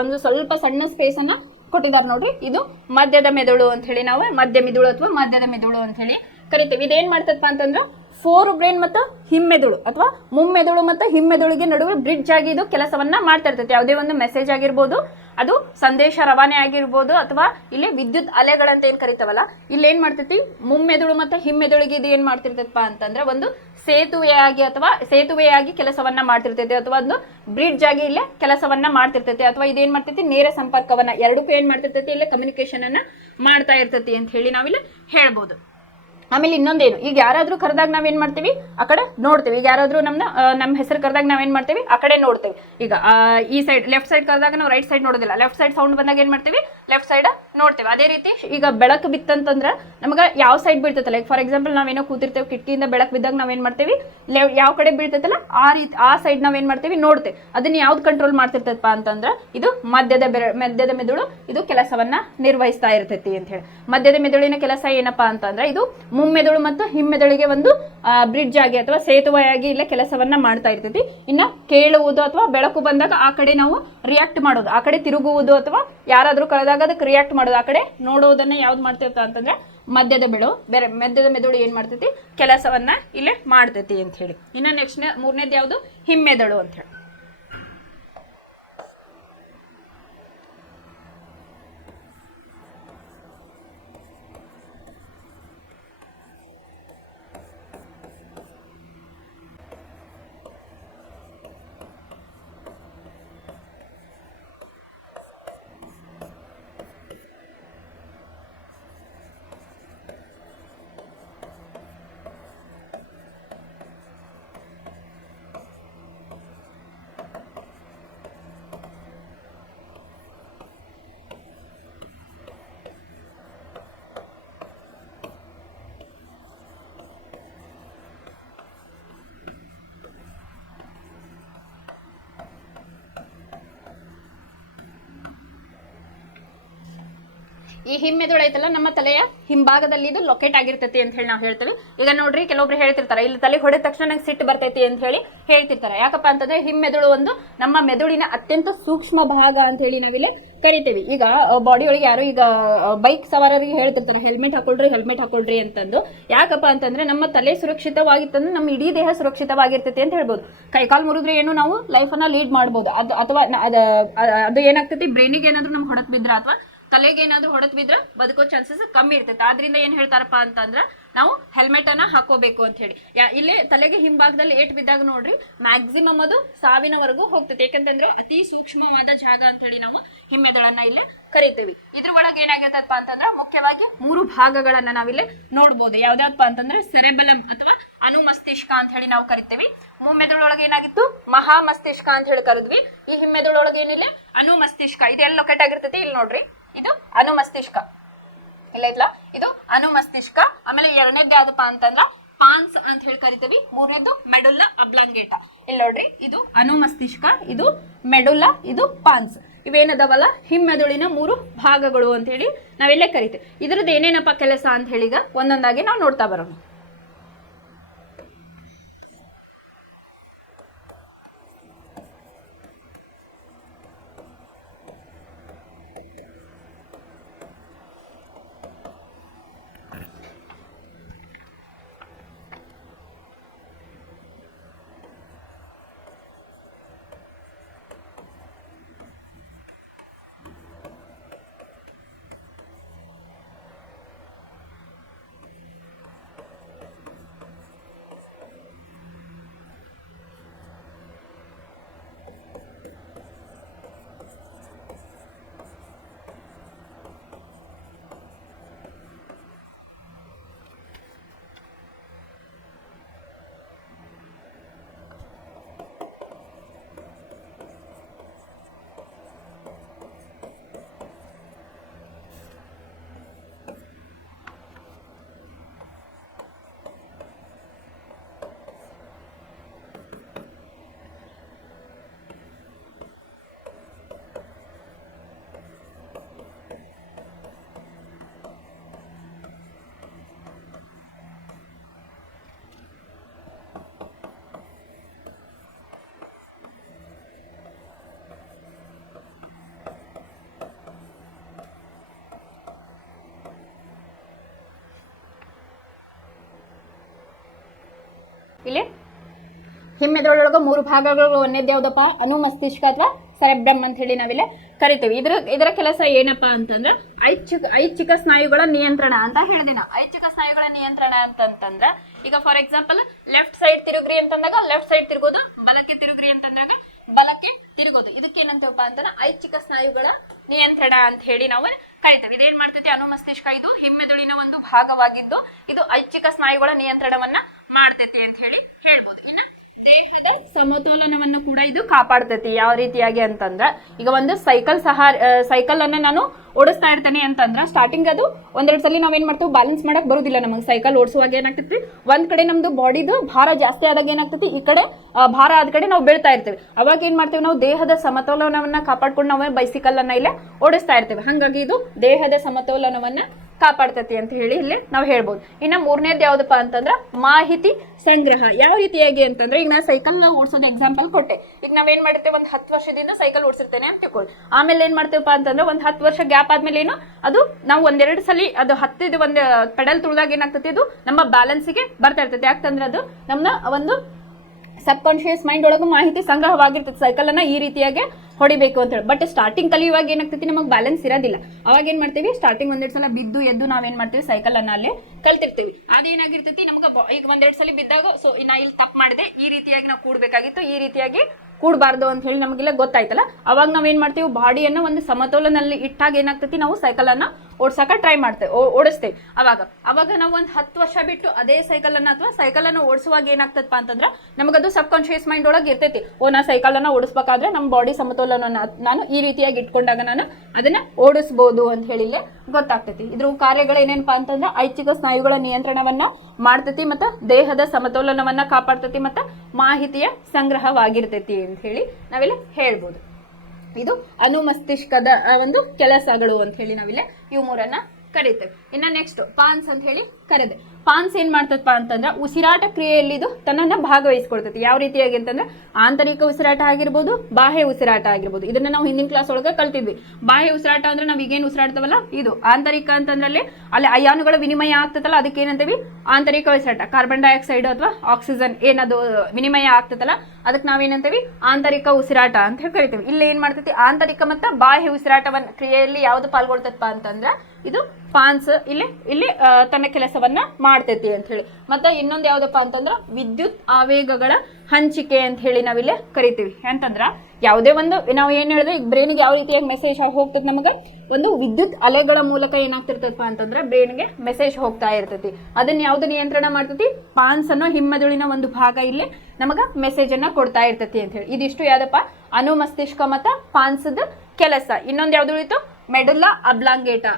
ಒಂದು ಸ್ವಲ್ಪ ಸಣ್ಣ ಸ್ಪೇಸ್ ಅನ್ನ ಕೊಟ್ಟಿದ್ದಾರೆ ನೋಡ್ರಿ. ಇದು ಮಧ್ಯದ ಮೆದುಳು ಅಂತ ಹೇಳಿ ನಾವು ಮಧ್ಯ ಮಿದುಳು ಅಥವಾ ಮಧ್ಯದ ಮೆದುಳು ಅಂತ ಹೇಳಿ ಕರಿತೀವಿ. ಇದೇನ್ ಮಾಡ್ತದಪ್ಪ ಅಂತಂದ್ರೆ ಫೋರ್ ಬ್ರೈನ್ ಮತ್ತು ಹಿಮ್ಮೆದುಳು ಅಥವಾ ಮುಮ್ಮೆದುಳು ಮತ್ತು ಹಿಮ್ಮೆದುಳಿಗೆ ನಡುವೆ ಬ್ರಿಡ್ಜ್ ಆಗಿ ಇದು ಕೆಲಸವನ್ನ ಮಾಡ್ತಾ ಇರ್ತೈತಿ. ಯಾವುದೇ ಒಂದು ಮೆಸೇಜ್ ಆಗಿರ್ಬೋದು ಅದು ಸಂದೇಶ ರವಾನೆ ಆಗಿರ್ಬೋದು ಅಥವಾ ಇಲ್ಲಿ ವಿದ್ಯುತ್ ಅಲೆಗಳಂತ ಏನ್ ಕರಿತಾವಲ್ಲ, ಇಲ್ಲಿ ಏನ್ ಮಾಡ್ತೈತಿ ಮುಮ್ಮೆದುಳು ಮತ್ತೆ ಹಿಮ್ಮೆದುಳಿಗೆ ಇದು ಏನ್ ಮಾಡ್ತಿರ್ತೈತಪ್ಪ ಅಂತಂದ್ರೆ ಒಂದು ಸೇತುವೆಯಾಗಿ ಕೆಲಸವನ್ನ ಮಾಡ್ತಿರ್ತೈತಿ, ಅಥವಾ ಒಂದು ಬ್ರಿಡ್ಜ್ ಆಗಿ ಇಲ್ಲೇ ಕೆಲಸವನ್ನ ಮಾಡ್ತಿರ್ತೈತಿ, ಅಥವಾ ಇದೇನ್ ಮಾಡ್ತೈತಿ ನೇರ ಸಂಪರ್ಕವನ್ನ ಎರಡಕ್ಕೂ ಏನ್ ಮಾಡ್ತಿರ್ತೈತಿ ಇಲ್ಲೇ ಕಮ್ಯುನಿಕೇಶನ್ ಅನ್ನ ಮಾಡ್ತಾ ಇರ್ತೈತಿ ಅಂತ ಹೇಳಿ ನಾವಿಲ್ಲಿ ಹೇಳ್ಬೋದು. ಆಮೇಲೆ ಇನ್ನೊಂದೇನು, ಈಗ ಯಾರಾದ್ರೂ ಕರೆದಾಗ ನಾವೇನ್ ಮಾಡ್ತೀವಿ ಆ ಕಡೆ ನೋಡ್ತೀವಿ. ಈಗ ಯಾರಾದ್ರೂ ನಮ್ಮ ಹೆಸರು ಕರೆದಾಗ ನಾವೇನ್ ಮಾಡ್ತೀವಿ ಆ ಕಡೆ ನೋಡ್ತೀವಿ. ಈಗ ಈ ಸೈಡ್ ಲೆಫ್ಟ್ ಸೈಡ್ ಕರೆದಾಗ ನಾವು ರೈಟ್ ಸೈಡ್ ನೋಡೋದಿಲ್ಲ, ಲೆಫ್ಟ್ ಸೈಡ್ ಸೌಂಡ್ ಬಂದಾಗ ಏನ್ ಮಾಡ್ತೀವಿ ಲೆಫ್ಟ್ ಸೈಡ್ ನೋಡ್ತೀವಿ. ಅದೇ ರೀತಿ ಈಗ ಬೆಳಕು ಬಿತ್ತಂತಂದ್ರೆ ನಮ್ಗೆ ಯಾವ ಸೈಡ್ ಬೀಳ್ತೈತಲ್ಲ, ಈಗ ಫಾರ್ ಎಕ್ಸಾಂಪಲ್ ನಾವೇನೋ ಕೂತಿರ್ತೇವೆ, ಕಿಟಕಿಯಿಂದ ಬೆಳಕು ಬಿದ್ದಾಗ ನಾವೇನ್ ಮಾಡ್ತೀವಿ ಯಾವ ಕಡೆ ಬೀಳ್ತೈತಲ್ಲ ಆ ಸೈಡ್ ನಾವೇನ್ ಮಾಡ್ತೀವಿ ನೋಡ್ತೇವೆ. ಅದನ್ನ ಯಾವ್ದು ಕಂಟ್ರೋಲ್ ಮಾಡ್ತಿರ್ತೈತಪ್ಪ ಅಂತಂದ್ರೆ ಇದು ಮಧ್ಯದ ಮೆದುಳು ಇದು ಕೆಲಸವನ್ನ ನಿರ್ವಹಿಸ್ತಾ ಇರ್ತೈತಿ ಅಂತ ಹೇಳಿ. ಮಧ್ಯದ ಮೆದುಳಿನ ಕೆಲಸ ಏನಪ್ಪಾ ಅಂತಂದ್ರೆ ಇದು ಮುಮ್ಮೆದುಳು ಮತ್ತು ಹಿಮ್ಮೆದುಳಿಗೆ ಒಂದು ಬ್ರಿಡ್ಜ್ ಆಗಿ ಅಥವಾ ಸೇತುವೆಯಾಗಿ ಇಲ್ಲೇ ಕೆಲಸವನ್ನ ಮಾಡ್ತಾ ಇರ್ತೈತಿ. ಇನ್ನ ಕೇಳುವುದು ಅಥವಾ ಬೆಳಕು ಬಂದಾಗ ಆ ಕಡೆ ನಾವು ರಿಯಾಕ್ಟ್ ಮಾಡೋದು, ಆ ಕಡೆ ತಿರುಗುವುದು ಅಥವಾ ಯಾರಾದ್ರೂ ಕಳೆದಾಗ ಅದಕ್ಕೆ ರಿಯಾಕ್ಟ್ ಮಾಡೋದು, ಆ ಕಡೆ ನೋಡೋದನ್ನ ಯಾವ್ದು ಮಾಡ್ತೇವೆ ಅಂತಂದ್ರೆ ಮಧ್ಯದ ಮೆದುಳು ಏನ್ ಮಾಡ್ತೈತಿ ಕೆಲಸವನ್ನ ಇಲ್ಲೇ ಮಾಡ್ತೈತಿ ಅಂತ ಹೇಳಿ. ಇನ್ನ ನೆಕ್ಸ್ಟ್ ಮೂರನೇದು ಯಾವ್ದು ಹಿಮ್ಮೆದುಳು ಅಂತ ಹೇಳಿ. ಈ ಹಿಮ್ಮೆದುಳು ಐತಲ್ಲ ನಮ್ಮ ತಲೆಯ ಹಿಂಭಾಗದಲ್ಲಿ ಇದು ಲೊಕೇಟ್ ಆಗಿರ್ತೈತಿ ಅಂತ ಹೇಳಿ ನಾವು ಹೇಳ್ತೇವೆ. ಈಗ ನೋಡ್ರಿ ಕೆಲವೊಬ್ರು ಹೇಳ್ತಿರ್ತಾರೆ ಇಲ್ಲಿ ತಲೆ ಹೊಡೆದ ತಕ್ಷಣ ನಂಗೆ ಸಿಟ್ಟು ಬರ್ತೈತಿ ಅಂತ ಹೇಳಿ ಹೇಳ್ತಿರ್ತಾರೆ. ಯಾಕಪ್ಪ ಅಂತಂದ್ರೆ ಹಿಮ್ಮೆದುಳು ಒಂದು ನಮ್ಮ ಮೆದುಳಿನ ಅತ್ಯಂತ ಸೂಕ್ಷ್ಮ ಭಾಗ ಅಂತ ಹೇಳಿ ನಾವಿಲ್ಲಿ ಕರಿತೀವಿ. ಈಗ ಬಾಡಿ ಒಳಗೆ ಯಾರು ಈಗ ಬೈಕ್ ಸವಾರರಿಗೆ ಹೇಳ್ತಿರ್ತಾರೆ ಹೆಲ್ಮೆಟ್ ಹಾಕೊಳ್ರಿ ಅಂತಂದು. ಯಾಕಪ್ಪ ಅಂತಂದ್ರೆ ನಮ್ಮ ತಲೆ ಸುರಕ್ಷಿತವಾಗಿತ್ತಂದ್ರೆ ನಮ್ಮ ಇಡೀ ದೇಹ ಸುರಕ್ಷಿತವಾಗಿರ್ತೈತಿ ಅಂತ ಹೇಳ್ಬೋದು. ಕೈಕಾಲು ಮುರಿದ್ರೆ ಏನು ನಾವು ಲೈಫ್ ಅನ್ನ ಲೀಡ್ ಮಾಡ್ಬೋದು. ಅಥವಾ ಅದು ಏನಾಗ್ತೈತಿ ಬ್ರೈನಿಗೆ ಏನಾದ್ರು ನಮ್ಗೆ ಹೊಡೆತ್ ಬಿದ್ರ ಅಥವಾ ತಲೆಗೆ ಏನಾದ್ರೂ ಹೊಡೆದ್ ಬಿದ್ರ ಬದುಕೋ ಚಾನ್ಸಸ್ ಕಮ್ಮಿ ಇರ್ತೈತೆ. ಆದ್ರಿಂದ ಏನ್ ಹೇಳ್ತಾರಪ್ಪ ಅಂತಂದ್ರ ನಾವು ಹೆಲ್ಮೆಟ್ ಅನ್ನ ಹಾಕೋಬೇಕು ಅಂತ ಹೇಳಿ. ಇಲ್ಲಿ ತಲೆಗೆ ಹಿಂಭಾಗದಲ್ಲಿ ಏಟ್ ಬಿದ್ದಾಗ ನೋಡ್ರಿ ಮ್ಯಾಕ್ಸಿಮಮ್ ಅದು ಸಾವಿನವರೆಗೂ ಹೋಗ್ತೈತೆ. ಯಾಕಂತಂದ್ರೆ ಅತಿ ಸೂಕ್ಷ್ಮವಾದ ಜಾಗ ಅಂತ ಹೇಳಿ ನಾವು ಹಿಮ್ಮೆದುಳನ್ನ ಇಲ್ಲಿ ಕರಿತೀವಿ. ಇದ್ರ ಒಳಗೆ ಏನಾಗಿರ್ತಪ್ಪ ಅಂತಂದ್ರ ಮುಖ್ಯವಾಗಿ 3 ಭಾಗಗಳನ್ನ ನಾವಿಲ್ಲಿ ನೋಡ್ಬೋದು. ಯಾವ್ದಾವಪ್ಪ ಅಂತಂದ್ರೆ ಸೆರೆಬೆಲಮ್ ಅಥವಾ ಅನುಮಸ್ತಿಷ್ಕ ಅಂತ ಹೇಳಿ ನಾವು ಕರಿತೀವಿ. ಮುಮ್ಮೆದುಳೊಳಗೆ ಏನಾಗಿತ್ತು ಮಹಾ ಮಸ್ತಿಷ್ಕ ಅಂತ ಹೇಳಿ ಕರೆದ್ವಿ. ಈ ಹಿಮ್ಮೆದುಳೊಳಗೆ ಏನಿಲ್ಲ ಅನುಮಸ್ತಿಷ್ಕ. ಇದೆಲ್ಲ ಲೊಕೇಟ್ ಆಗಿರ್ತೈತಿ. ಇಲ್ಲಿ ನೋಡ್ರಿ ಇದು ಅನುಮಸ್ತಿಷ್ಕ ಇಲ್ಲ ಐತ್ಲಾ, ಇದು ಅನುಮಸ್ತಿಷ್ಕ. ಆಮೇಲೆ ಎರಡನೇದ್ದು ಯಾವ್ದಪ್ಪ ಅಂತಂದ್ರ ಪಾನ್ಸ್ ಅಂತ ಹೇಳಿ ಕರಿತೀವಿ. ಮೂರನೇದು ಮೆಡುಲ್ಲಾ ಅಬ್ಲಾಂಗೇಟ. ಇಲ್ಲಿ ನೋಡ್ರಿ ಇದು ಅನುಮಸ್ತಿಷ್ಕ, ಇದು ಮೆಡುಲ್ಲಾ, ಇದು ಪಾನ್ಸ್. ಇವೇನದವಲ್ಲ ಹಿಮ್ಮೆದುಳಿನ 3 ಭಾಗಗಳು ಅಂತ ಹೇಳಿ ನಾವೆಲ್ಲೇ ಕರಿತೀವಿ. ಇದ್ರದ್ದು ಏನೇನಪ್ಪ ಕೆಲಸ ಅಂತ ಹೇಳಿ ಈಗ ಒಂದೊಂದಾಗಿ ನಾವು ನೋಡ್ತಾ ಬರೋಣ. ಇಲ್ಲಿ ಹಿಮ್ಮೆದುಳೊಳಗೆ 3 ಭಾಗಗಳು. ಒಂದೇದು ಯಾವ್ದಪ್ಪ ಅನುಮಸ್ತಿಷ್ಕ ಅಥವಾ ಸೆರೆಬ್ರಮ್ ಅಂತ ಹೇಳಿ ನಾವಿಲ್ಲಿ ಕರಿತೇವೆ. ಇದರ ಕೆಲಸ ಏನಪ್ಪಾ ಅಂತಂದ್ರೆ ಐಚ್ಛಿಕ ಸ್ನಾಯುಗಳ ನಿಯಂತ್ರಣ ಅಂತ ಹೇಳಿದೆ ನಾವು. ಐಚ್ಛಿಕ ಸ್ನಾಯುಗಳ ನಿಯಂತ್ರಣ ಅಂತಂದ್ರ ಈಗ ಫಾರ್ ಎಕ್ಸಾಂಪಲ್ ಲೆಫ್ಟ್ ಸೈಡ್ ತಿರುಗ್ರಿ ಅಂತಂದಾಗ ಲೆಫ್ಟ್ ಸೈಡ್ ತಿರುಗೋದು, ಬಲಕ್ಕೆ ತಿರುಗ್ರಿ ಅಂತಂದಾಗ ಬಲಕ್ಕೆ ತಿರುಗೋದು. ಇದಕ್ಕೇನಂತೇವಪ್ಪ ಅಂತಂದ್ರೆ ಐಚ್ಛಿಕ ಸ್ನಾಯುಗಳ ನಿಯಂತ್ರಣ ಅಂತ ಹೇಳಿ ನಾವು ಕರಿತೇವೆ. ಇದೇನ್ ಮಾಡ್ತೈತಿ, ಅನುಮಸ್ತಿಷ್ಕ ಇದು ಹಿಮ್ಮೆದುಳಿನ ಒಂದು ಭಾಗವಾಗಿದ್ದು ಇದು ಐಚ್ಛಿಕ ಸ್ನಾಯುಗಳ ನಿಯಂತ್ರಣವನ್ನ ಮಾಡ್ತೈತಿ ಅಂತ ಹೇಳಿ ಹೇಳ್ಬೋದು. ಇನ್ನ ದೇಹದ ಸಮತೋಲನವನ್ನು ಕೂಡ ಇದು ಕಾಪಾಡ್ತೈತಿ. ಯಾವ ರೀತಿಯಾಗಿ ಅಂತಂದ್ರ ಈಗ ಒಂದು ಸೈಕಲ್ ಅನ್ನ ನಾನು ಓಡಿಸ್ತಾ ಇರ್ತೇನೆ ಅಂತಂದ್ರ ಸ್ಟಾರ್ಟಿಂಗ್ ಅದು ಒಂದೆರಡು ಸಲ ನಾವೇನ್ ಮಾಡ್ತೇವೆ, ಬ್ಯಾಲೆನ್ಸ್ ಮಾಡಕ್ ಬರುದಿಲ್ಲ ನಮಗೆ. ಸೈಕಲ್ ಓಡಿಸುವಾಗ ಏನಾಗ್ತೈತಿ, ಒಂದ್ ಕಡೆ ನಮ್ದು ಬಾಡಿದು ಭಾರ ಜಾಸ್ತಿ ಆದಾಗ ಏನಾಗ್ತೈತಿ, ಈ ಕಡೆ ಭಾರ ಆದ ಕಡೆ ನಾವು ಬೀಳ್ತಾ ಇರ್ತೇವೆ. ಅವಾಗ ಏನ್ ಮಾಡ್ತೇವೆ, ನಾವು ದೇಹದ ಸಮತೋಲನವನ್ನ ಕಾಪಾಡ್ಕೊಂಡು ನಾವು ಬೈಸಿಕಲ್ ಅನ್ನ ಇಲ್ಲೇ ಓಡಿಸ್ತಾ ಇರ್ತೇವೆ. ಹಾಗಾಗಿ ಇದು ದೇಹದ ಸಮತೋಲನವನ್ನ ಕಾಪಾಡ್ತೈತಿ ಅಂತ ಹೇಳಿ ಇಲ್ಲಿ ನಾವು ಹೇಳ್ಬೋದು. ಇನ್ನ ಮೂರನೇದು ಯಾವ್ದಪ್ಪ ಅಂತಂದ್ರ ಮಾಹಿತಿ ಸಂಗ್ರಹ. ಯಾವ ರೀತಿಯಾಗಿ ಅಂತಂದ್ರೆ ಈಗ ನಾ ಸೈಕಲ್ ಓಡಿಸೋದು ಎಕ್ಸಾಂಪಲ್ ಕೊಟ್ಟೆ. ಈಗ ನಾವೇನ್ ಮಾಡ್ತೇವೆ, ಒಂದ್ 10 ವರ್ಷದಿಂದ ಸೈಕಲ್ ಓಡಿಸಿರ್ತೇನೆ ಅಂತ ತಿಳ್ಕೊಳ್ಳಿ. ಆಮೇಲೆ ಏನ್ ಮಾಡ್ತೇವಪ್ಪ ಅಂತಂದ್ರೆ ಒಂದ್ 10 ವರ್ಷ ಗ್ಯಾಪ್ ಆದ್ಮೇಲೆ ಏನು ಅದು ನಾವು ಒಂದೆರಡು ಸಲ ಅದು ಹತ್ತಿದ ಒಂದು ಪೆಡಲ್ ತುಳಿದಾಗ ಏನಾಗ್ತೈತಿ, ಅದು ನಮ್ಮ ಬ್ಯಾಲೆನ್ಸ್ಗೆ ಬರ್ತಾ ಇರ್ತೈತಿ. ಯಾಕಂದ್ರೆ ಅದು ನಮ್ಮ ಒಂದು ಸಬ್ ಕಾನ್ಶಿಯಸ್ ಮೈಂಡ್ ಒಳಗೂ ಮಾಹಿತಿ ಸಂಗ್ರಹವಾಗಿರ್ತೈತಿ, ಸೈಕಲ್ ಅನ್ನ ಈ ರೀತಿಯಾಗಿ ಹೊಡಿಬೇಕು ಅಂತ ಹೇಳಿ. ಬಟ್ ಸ್ಟಾರ್ಟಿಂಗ್ ಕಲಿಯುವಾಗ ಏನಾಗ್ತೈತಿ, ನಮಗೆ ಬ್ಯಾಲೆನ್ಸ್ ಇರೋದಿಲ್ಲ. ಅವಾಗ ಏನ್ ಮಾಡ್ತೀವಿ, ಸ್ಟಾರ್ಟಿಂಗ್ ಒಂದೆರಡು ಸಲ ಬಿದ್ದು ಎದ್ದು ನಾವೇನ್ ಮಾಡ್ತೀವಿ, ಸೈಕಲ್ ಅನ್ನ ಅಲ್ಲೇ ಕಲ್ತಿರ್ತೀವಿ. ಅದೇನಾಗಿರ್ತೈತಿ, ನಮ್ಗೆ ಈಗ ಒಂದೆರಡು ಸಲ ಬಿದ್ದಾಗ ಸೊ ನಾ ಇಲ್ಲಿ ತಪ್ಪು ಮಾಡಿದೆ, ಈ ರೀತಿಯಾಗಿ ನಾವು ಕೂಡ್ಬೇಕಾಗಿತ್ತು, ಈ ರೀತಿಯಾಗಿ ಕೂಡಬಾರ್ದು ಅಂತ ಹೇಳಿ ನಮಗೆಲ್ಲ ಗೊತ್ತಾಯ್ತಲ್ಲ. ಅವಾಗ ನಾವೇನ್ ಮಾಡ್ತೀವಿ, ಬಾಡಿಯನ್ನ ಒಂದು ಸಮತೋಲನಲ್ಲಿ ಇಟ್ಟಾಗ ಏನಾಗ್ತೈತಿ, ನಾವು ಸೈಕಲ್ ಅನ್ನ ಓಡ್ಸಕ ಟ್ರೈ ಮಾಡ್ತೇವೆ, ಓಡಿಸ್ತೇವೆ. ಅವಾಗ ನಾವು ಒಂದು 10 ವರ್ಷ ಬಿಟ್ಟು ಅದೇ ಸೈಕಲ್ ಅನ್ನ ಅಥವಾ ಸೈಕಲ್ ಅನ್ನ ಓಡಿಸುವಾಗ ಏನಾಗ್ತದಪ್ಪ ಅಂತಂದ್ರೆ ನಮಗದು ಸಬ್ ಕಾನ್ಶಿಯಸ್ ಮೈಂಡ್ ಒಳಗೆ ಇರ್ತೈತಿ. ನಾ ಸೈಕಲ್ ಅನ್ನ ಓಡಿಸ್ಬೇಕಾದ್ರೆ ನಮ್ಮ ಬಾಡಿ ಸಮತೋಲನ ನಾನು ಈ ರೀತಿಯಾಗಿ ಇಟ್ಕೊಂಡಾಗ ನಾನು ಅದನ್ನ ಓಡಿಸಬಹುದು ಅಂತ ಹೇಳಿ ಗೊತ್ತಾಗ್ತೈತಿ. ಇದ್ರ ಕಾರ್ಯಗಳೇನೇನಪ್ಪಾ ಅಂತಂದ್ರೆ ಐಚ್ಛಿಕ ಸ್ನಾಯುಗಳ ನಿಯಂತ್ರಣವನ್ನ ಮಾಡ್ತೈತಿ, ಮತ್ತೆ ದೇಹದ ಸಮತೋಲನವನ್ನ ಕಾಪಾಡ್ತೈತಿ, ಮತ್ತೆ ಮಾಹಿತಿಯ ಸಂಗ್ರಹವಾಗಿರ್ತೈತಿ ಅಂತ ಹೇಳಿ ನಾವಿಲ್ಲಿ ಹೇಳ್ಬೋದು. ಇದು ಅನುಮಸ್ತಿಷ್ಕದ ಒಂದು ಕೆಲಸಗಳು ಅಂತ ಹೇಳಿ ನಾವಿಲ್ಲಿ ಇವು ಮೂರನ್ನ ಕರಿತೇವೆ. ಇನ್ನ ನೆಕ್ಸ್ಟ್ ಪಾನ್ಸ್ ಅಂತ ಹೇಳಿ ಕರೆದೆ. ಪಾನ್ಸ್ ಏನ್ ಮಾಡ್ತದಪ್ಪ ಅಂತಂದ್ರೆ ಉಸಿರಾಟ ಕ್ರಿಯೆಯಲ್ಲಿ ಇದು ತನ್ನನ್ನ ಭಾಗವಹಿಸ್ಕೊಳ್ತೈತಿ. ಯಾವ ರೀತಿಯಾಗಿ ಅಂತಂದ್ರೆ ಆಂತರಿಕ ಉಸಿರಾಟ ಆಗಿರ್ಬೋದು, ಬಾಹ್ಯ ಉಸಿರಾಟ ಆಗಿರ್ಬೋದು. ಇದನ್ನ ನಾವು ಹಿಂದಿನ ಕ್ಲಾಸ್ ಒಳಗೆ ಕಲ್ತಿದ್ವಿ. ಬಾಹ್ಯ ಉಸಿರಾಟ ಅಂದ್ರೆ ನಾವ್ ಈಗೇನು ಉಸಿರಾಡ್ತವಲ್ಲ ಇದು. ಆಂತರಿಕ ಅಂತಂದ್ರೆ ಅಲ್ಲಿ ಅಯಾನುಗಳ ವಿನಿಮಯ ಆಗ್ತದಲ್ಲ, ಅದಕ್ಕೆ ಏನಂತೀವಿ ಆಂತರಿಕ ಉಸಿರಾಟ. ಕಾರ್ಬನ್ ಡೈಆಕ್ಸೈಡ್ ಅಥವಾ ಆಕ್ಸಿಜನ್ ಏನದು ವಿನಿಮಯ ಆಗ್ತದಲ್ಲ, ಅದಕ್ಕೆ ನಾವೇನಂತೀವಿ ಆಂತರಿಕ ಉಸಿರಾಟ ಅಂತ ಹೇಳಿ ಕರಿತೀವಿ. ಇಲ್ಲಿ ಏನ್ ಮಾಡ್ತೈತಿ, ಆಂತರಿಕ ಮತ್ತು ಬಾಹ್ಯ ಉಸಿರಾಟವನ್ನ ಕ್ರಿಯೆಯಲ್ಲಿ ಯಾವ್ದು ಪಾಲ್ಗೊಳ್ತೈತಪ್ಪ ಅಂತಂದ್ರ ಇದು ಪಾನ್ಸ್ ಇಲ್ಲಿ ತನ್ನ ಕೆಲಸವನ್ನ ಮಾಡ್ತೈತಿ ಅಂತ ಹೇಳಿ. ಮತ್ತೆ ಇನ್ನೊಂದು ಯಾವ್ದಪ್ಪ ಅಂತಂದ್ರ ವಿದ್ಯುತ್ ಆವೇಗಗಳ ಹಂಚಿಕೆ ಅಂತ ಹೇಳಿ ನಾವಿಲ್ಲಿ ಕರಿತೀವಿ. ಅಂತಂದ್ರ ಯಾವುದೇ ಒಂದು ನಾವು ಏನ್ ಹೇಳಿದ್ರೆ ಈಗ ಬ್ರೈನ್ಗೆ ಯಾವ ರೀತಿಯಾಗಿ ಮೆಸೇಜ್ ಹೋಗ್ತದೆ, ನಮಗ ಒಂದು ವಿದ್ಯುತ್ ಅಲೆಗಳ ಮೂಲಕ ಏನಾಗ್ತಿರ್ತೈತಪ್ಪ ಅಂತಂದ್ರೆ ಬ್ರೈನ್ಗೆ ಮೆಸೇಜ್ ಹೋಗ್ತಾ ಇರ್ತೈತಿ. ಅದನ್ನ ಯಾವ್ದು ನಿಯಂತ್ರಣ ಮಾಡ್ತೈತಿ, ಪಾನ್ಸ್ ಅನ್ನೋ ಹಿಮ್ಮೆದುಳಿನ ಒಂದು ಭಾಗ ಇಲ್ಲಿ ನಮಗ ಮೆಸೇಜ್ ಅನ್ನ ಕೊಡ್ತಾ ಇರ್ತೈತಿ ಅಂತ ಹೇಳಿ. ಇದಿಷ್ಟು ಯಾವ್ದಪ್ಪ ಅನುಮಸ್ತಿಷ್ಕ ಮತ್ತ ಪಾನ್ಸದ ಕೆಲಸ. ಇನ್ನೊಂದು ಯಾವ್ದು ಉಳಿತು, ಮೆಡುಲ್ಲಾ ಅಬ್ಲಾಂಗೇಟಾ.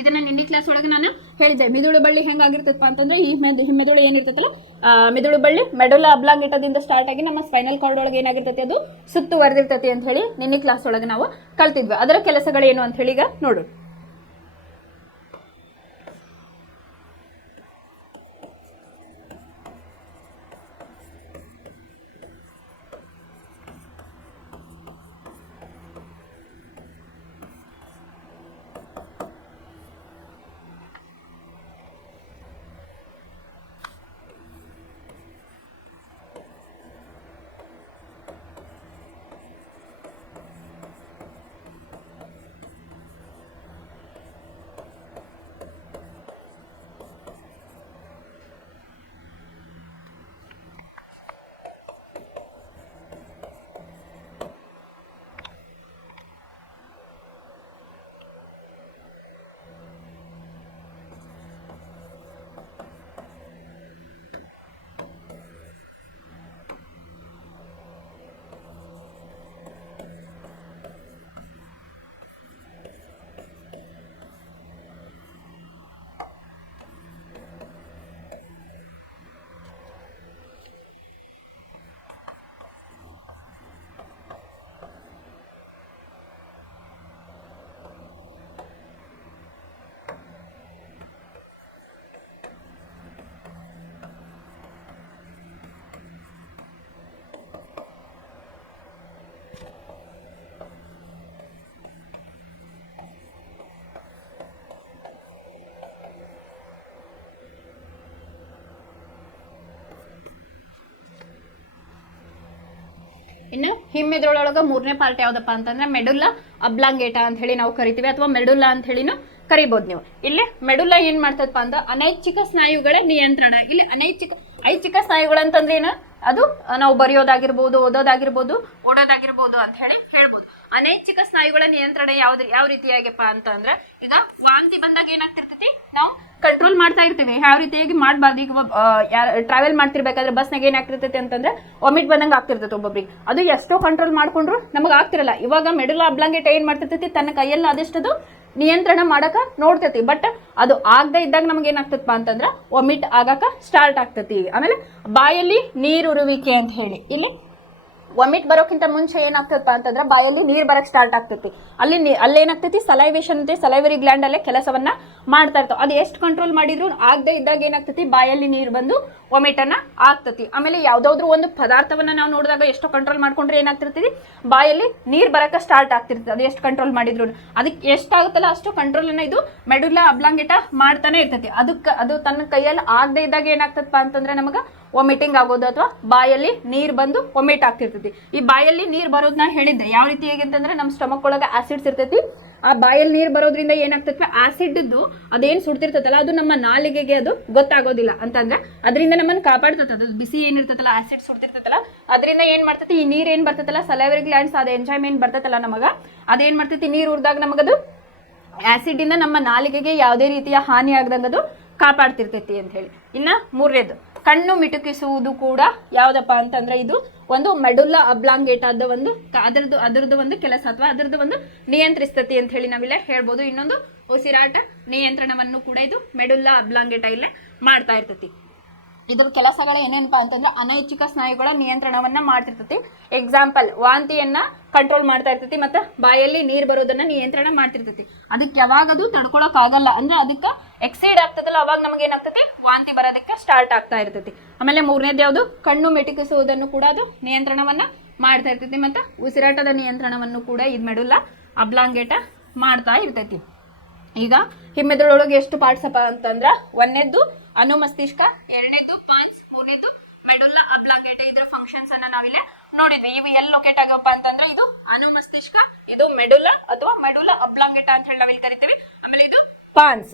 ಇದನ್ನ ನಿನ್ನೆ ಕ್ಲಾಸ್ ಒಳಗೆ ನಾನು ಹೇಳಿದೆ. ಮಿದುಳು ಬಳ್ಳಿ ಹೆಂಗಾಗಿರ್ತೈತಪ್ಪ ಅಂತಂದ್ರೆ ಈ ಮೆದುಳು ಏನಿರ್ತೈತಲ್ಲ, ಮಿದುಳು ಬಳ್ಳಿ ಮೆಡುಲ್ಲಾ ಅಬ್ಲಾಂಗೇಟಾದಿಂದ ಸ್ಟಾರ್ಟ್ ಆಗಿ ನಮ್ಮ ಸ್ಪೈನಲ್ ಕಾರ್ಡ್ ಒಳಗೆ ಏನಾಗಿರ್ತೈತಿ, ಅದು ಸುತ್ತುವರೆದಿರ್ತೈತಿ ಅಂತ ಹೇಳಿ ನಿನ್ನೆ ಕ್ಲಾಸ್ ಒಳಗೆ ನಾವು ಕಲ್ತಿದ್ವಿ. ಅದರ ಕೆಲಸಗಳೇನು ಅಂತ ಹೇಳಿ ಈಗ ನೋಡು. ಇನ್ನು ಹಿಮ್ಮೆದುಳೊಳಗ ಮೂರನೇ ಪಾರ್ಟ್ ಯಾವ್ದಪ್ಪ ಅಂತಂದ್ರೆ ಮೆಡುಲ್ಲಾ ಅಬ್ಲಾಂಗೇಟಾ ಅಂತ ಹೇಳಿ ನಾವು ಕರಿತೀವಿ, ಅಥವಾ ಮೆಡುಲ್ಲಾ ಅಂತ ಹೇಳಿನೂ ಕರಿಬಹುದು ನೀವು. ಇಲ್ಲಿ ಮೆಡುಲ್ಲಾ ಏನ್ ಮಾಡ್ತದಪ್ಪ ಅಂದ್ರೆ ಅನೈಚ್ಛಿಕ ಸ್ನಾಯುಗಳ ನಿಯಂತ್ರಣ. ಇಲ್ಲಿ ಐಚ್ಛಿಕ ಸ್ನಾಯುಗಳು ಅಂತಂದ್ರೆ ಏನು, ಅದು ನಾವು ಬರೆಯೋದಾಗಿರ್ಬೋದು, ಓದೋದಾಗಿರ್ಬೋದು, ಓಡೋದಾಗಿರ್ಬೋದು ಅಂತ ಹೇಳಿ ಹೇಳ್ಬೋದು. ಅನೈಚ್ಛಿಕ ಸ್ನಾಯುಗಳ ನಿಯಂತ್ರಣ ಯಾವ ರೀತಿಯಾಗಪ್ಪ ಅಂತಂದ್ರೆ, ಈಗ ವಾಂತಿ ಬಂದಾಗ ಏನಾಗ್ತಿರ್ತೈತಿ, ನಾವು ಕಂಟ್ರೋಲ್ ಮಾಡ್ತಾ ಇರ್ತೀವಿ. ಯಾವ ರೀತಿಯಾಗಿ ಮಾಡಬಾರ್ದು. ಈಗ ಟ್ರಾವೆಲ್ ಮಾಡ್ತಿರ್ಬೇಕಾದ್ರೆ ಬಸ್ನಾಗ ಏನಾಗ್ತಿರ್ತೈತಿ ಅಂತಂದ್ರೆ ವಾಮಿಟ್ ಬಂದಂಗೆ ಆಗ್ತಿರ್ತೈತಿ ಒಬ್ಬೊಬ್ರಿಗೆ. ಅದು ಎಷ್ಟೋ ಕಂಟ್ರೋಲ್ ಮಾಡ್ಕೊಂಡ್ರು ನಮಗೆ ಆಗ್ತಿರಲ್ಲ. ಇವಾಗ ಮೆಡುಲ್ಲಾ ಅಬ್ಲಾಂಗೇಟ ಏನ್ ಮಾಡ್ತಿರ್ತೈತಿ, ತನ್ನ ಕೈಯಲ್ಲಿ ಆದಷ್ಟದು ನಿಯಂತ್ರಣ ಮಾಡಕ ನೋಡ್ತೈತಿ. ಬಟ್ ಅದು ಆಗದೆ ಇದ್ದಾಗ ನಮ್ಗೆ ಏನಾಗ್ತದಪ್ಪ ಅಂತಂದ್ರೆ ವಾಮಿಟ್ ಆಗಕ ಸ್ಟಾರ್ಟ್ ಆಗ್ತೈತಿ. ಆಮೇಲೆ ಬಾಯಲ್ಲಿ ನೀರುರುವಿಕೆ ಅಂತ ಹೇಳಿ, ಇಲ್ಲಿ ವಾಮಿಟ್ ಬರೋಕ್ಕಿಂತ ಮುಂಚೆ ಏನಾಗ್ತದಪ್ಪ ಅಂತಂದ್ರೆ ಬಾಯಲ್ಲಿ ನೀರು ಬರಕ್ ಸ್ಟಾರ್ಟ್ ಆಗ್ತೈತಿ. ಅಲ್ಲೇನಾಗ್ತೈತಿ, ಸಲೈವೇಷನ್ ಅಂತ ಸಲೈವರಿ ಗ್ಲ್ಯಾಂಡ್ ಅಲ್ಲೇ ಕೆಲಸವನ್ನ ಮಾಡ್ತಾ ಇರ್ತಾವ. ಅದು ಎಷ್ಟು ಕಂಟ್ರೋಲ್ ಮಾಡಿದ್ರು ಆಗದೆ ಇದ್ದಾಗ ಏನಾಗ್ತೈತಿ, ಬಾಯಲ್ಲಿ ನೀರು ಬಂದು ವಾಮಿಟ್ ಅನ್ನ ಆಗ್ತತಿ. ಆಮೇಲೆ ಯಾವ್ದಾದ್ರು ಒಂದು ಪದಾರ್ಥವನ್ನ ನಾವು ನೋಡಿದಾಗ ಎಷ್ಟು ಕಂಟ್ರೋಲ್ ಮಾಡ್ಕೊಂಡ್ರೆ ಏನಾಗ್ತಿರ್ತೈತಿ, ಬಾಯಲ್ಲಿ ನೀರು ಬರಕ ಸ್ಟಾರ್ಟ್ ಆಗ್ತಿರ್ತದೆ. ಅದು ಎಷ್ಟು ಕಂಟ್ರೋಲ್ ಮಾಡಿದ್ರು ಅದಕ್ಕೆ ಎಷ್ಟಾಗುತ್ತಲ್ಲ ಅಷ್ಟು ಕಂಟ್ರೋಲ್ ಅನ್ನ ಇದು ಮೆಡುಲ್ಲಾ ಅಬ್ಲಾಂಗೇಟ ಮಾಡ್ತಾನೆ ಇರ್ತೈತಿ. ಅದು ತನ್ನ ಕೈಯಲ್ಲಿ ಆಗದೆ ಇದ್ದಾಗ ಏನಾಗ್ತದಪ್ಪ ಅಂತಂದ್ರೆ ನಮಗ ವಾಮಿಟಿಂಗ್ ಆಗೋದು ಅಥವಾ ಬಾಯಲ್ಲಿ ನೀರು ಬಂದು ವಾಮಿಟ್ ಆಗ್ತಿರ್ತೈತಿ. ಈ ಬಾಯಲ್ಲಿ ನೀರು ಬರೋದನ್ನ ಹೇಳಿದ್ದೆ ಯಾವ ರೀತಿ ಹೇಗಿರ್ತಂದ್ರೆ, ನಮ್ಮ ಸ್ಟಮಕ್ ಒಳಗೆ ಆಸಿಡ್ಸ್ ಇರ್ತೈತಿ. ಆ ಬಾಯಲ್ಲಿ ನೀರು ಬರೋದ್ರಿಂದ ಏನಾಗ್ತೈತಿ, ಆಸಿಡ್ದು ಅದೇನು ಸುಡ್ತಿರ್ತೈತಲ್ಲ ಅದು ನಮ್ಮ ನಾಲಿಗೆಗೆ ಅದು ಗೊತ್ತಾಗೋದಿಲ್ಲ ಅಂತಂದ್ರೆ ಅದರಿಂದ ನಮ್ಮನ್ನು ಕಾಪಾಡ್ತೈತೆ. ಅದು ಬಿಸಿ ಏನಿರ್ತೈತಲ್ಲ, ಆಸಿಡ್ ಸುಡ್ತಿರ್ತೈತಲ್ಲ, ಅದರಿಂದ ಏನ್ ಮಾಡ್ತೈತಿ, ಈ ನೀರು ಏನ್ ಬರ್ತೈತಲ್ಲ, ಸಲೈವರಿ ಗ್ಲ್ಯಾಂಡ್ಸ್ ಅದು ಎಂಜೈಮ್ ಏನ್ ಬರ್ತೈತಲ್ಲ ನಮಗ, ಅದೇನ್ ಮಾಡ್ತೈತಿ, ನೀರು ಉರ್ದಾಗ ನಮಗದು ಆಸಿಡ್ ಇಂದ ನಮ್ಮ ನಾಲಿಗೆಗೆ ಯಾವುದೇ ರೀತಿಯ ಹಾನಿ ಆಗದಂಗ ಅದು ಕಾಪಾಡ್ತಿರ್ತೈತಿ ಅಂತ ಹೇಳಿ. ಇನ್ನ ಮೂರನೇದು, ಕಣ್ಣು ಮಿಟುಕಿಸುವುದು ಕೂಡ ಯಾವ್ದಪ್ಪ ಅಂತಂದ್ರೆ ಇದು ಒಂದು ಮೆಡುಲ್ಲಾ ಅಬ್ಲಾಂಗೇಟಾದ ಒಂದು ಅದರದ್ದು ಒಂದು ಕೆಲಸ ಅಥವಾ ಅದರದ್ದು ಒಂದು ನಿಯಂತ್ರಿಸ್ತತಿ ಅಂತ ಹೇಳಿ ನಾವಿಲ್ಲ ಹೇಳ್ಬೋದು. ಇನ್ನೊಂದು ಉಸಿರಾಟ ನಿಯಂತ್ರಣವನ್ನು ಕೂಡ ಇದು ಮೆಡುಲ್ಲಾ ಅಬ್ಲಾಂಗೇಟ ಇಲ್ಲೇ ಮಾಡ್ತಾ ಇರ್ತೈತಿ. ಇದ್ರ ಕೆಲಸಗಳು ಏನೇನಪ್ಪ ಅಂತಂದ್ರೆ ಅನೈಚ್ಛಿಕ ಸ್ನಾಯುಗಳ ನಿಯಂತ್ರಣವನ್ನ ಮಾಡ್ತಿರ್ತೈತಿ. ಎಕ್ಸಾಂಪಲ್, ವಾಂತಿಯನ್ನ ಕಂಟ್ರೋಲ್ ಮಾಡ್ತಾ ಇರ್ತೈತಿ, ಮತ್ತೆ ಬಾಯಲ್ಲಿ ನೀರು ಬರೋದನ್ನ ನಿಯಂತ್ರಣ ಮಾಡ್ತಿರ್ತೈತಿ. ಅದಕ್ಕೆ ಯಾವಾಗ ಅದು ತಡ್ಕೊಳಕ್ ಆಗಲ್ಲ ಅಂದ್ರೆ ಅದಕ್ಕೆ ಎಕ್ಸೀಡ್ ಆಗ್ತದಲ್ಲ, ಅವಾಗ ನಮಗೆ ಏನಾಗ್ತೈತಿ, ವಾಂತಿ ಬರೋದಕ್ಕೆ ಸ್ಟಾರ್ಟ್ ಆಗ್ತಾ ಇರ್ತೈತಿ. ಆಮೇಲೆ ಮೂರನೇದು ಯಾವುದು, ಕಣ್ಣು ಮಿಟುಕಿಸುವುದನ್ನು ಕೂಡ ಅದು ನಿಯಂತ್ರಣವನ್ನ ಮಾಡ್ತಾ ಇರ್ತೈತಿ. ಮತ್ತೆ ಉಸಿರಾಟದ ನಿಯಂತ್ರಣವನ್ನು ಕೂಡ ಇದು ಮೆಡುಲ್ಲಾ ಅಬ್ಲಾಂಗೇಟ ಮಾಡ್ತಾ ಇರ್ತೈತಿ. ಈಗ ಹಿಮ್ಮೆದುಳೊಳಗೆ ಎಷ್ಟು ಪಾರ್ಟ್ಸ್ ಅಪ್ಪ ಅಂತಂದ್ರ, ಒಂದನೇದ್ದು ಅನುಮಸ್ತಿಷ್ಕ, ಎರಡನೇದ್ದು ಪಾನ್ಸ್, ಮೂರನೇದ್ದು ಮೆಡುಲ್ಲಾ ಅಬ್ಲಾಂಗೇಟ. ಇದ್ರ ಫಂಕ್ಷನ್ಸ್ ಅನ್ನ ನಾವಿಲ್ಲಿ ನೋಡಿದ್ವಿ. ಇವು ಎಲ್ಲಿ ಲೊಕೇಟ್ ಆಗಪ್ಪ ಅಂತಂದ್ರೆ ಇದು ಅನುಮಸ್ತಿಷ್ಕ, ಇದು ಮೆಡುಲ್ಲಾ ಅಥವಾ ಮೆಡುಲ್ಲಾ ಅಬ್ಲಾಂಗೇಟ ಅಂತ ಹೇಳಿ ನಾವಿಲ್ಲಿ ಕರಿತೀವಿ. ಆಮೇಲೆ ಇದು ಪಾನ್ಸ್,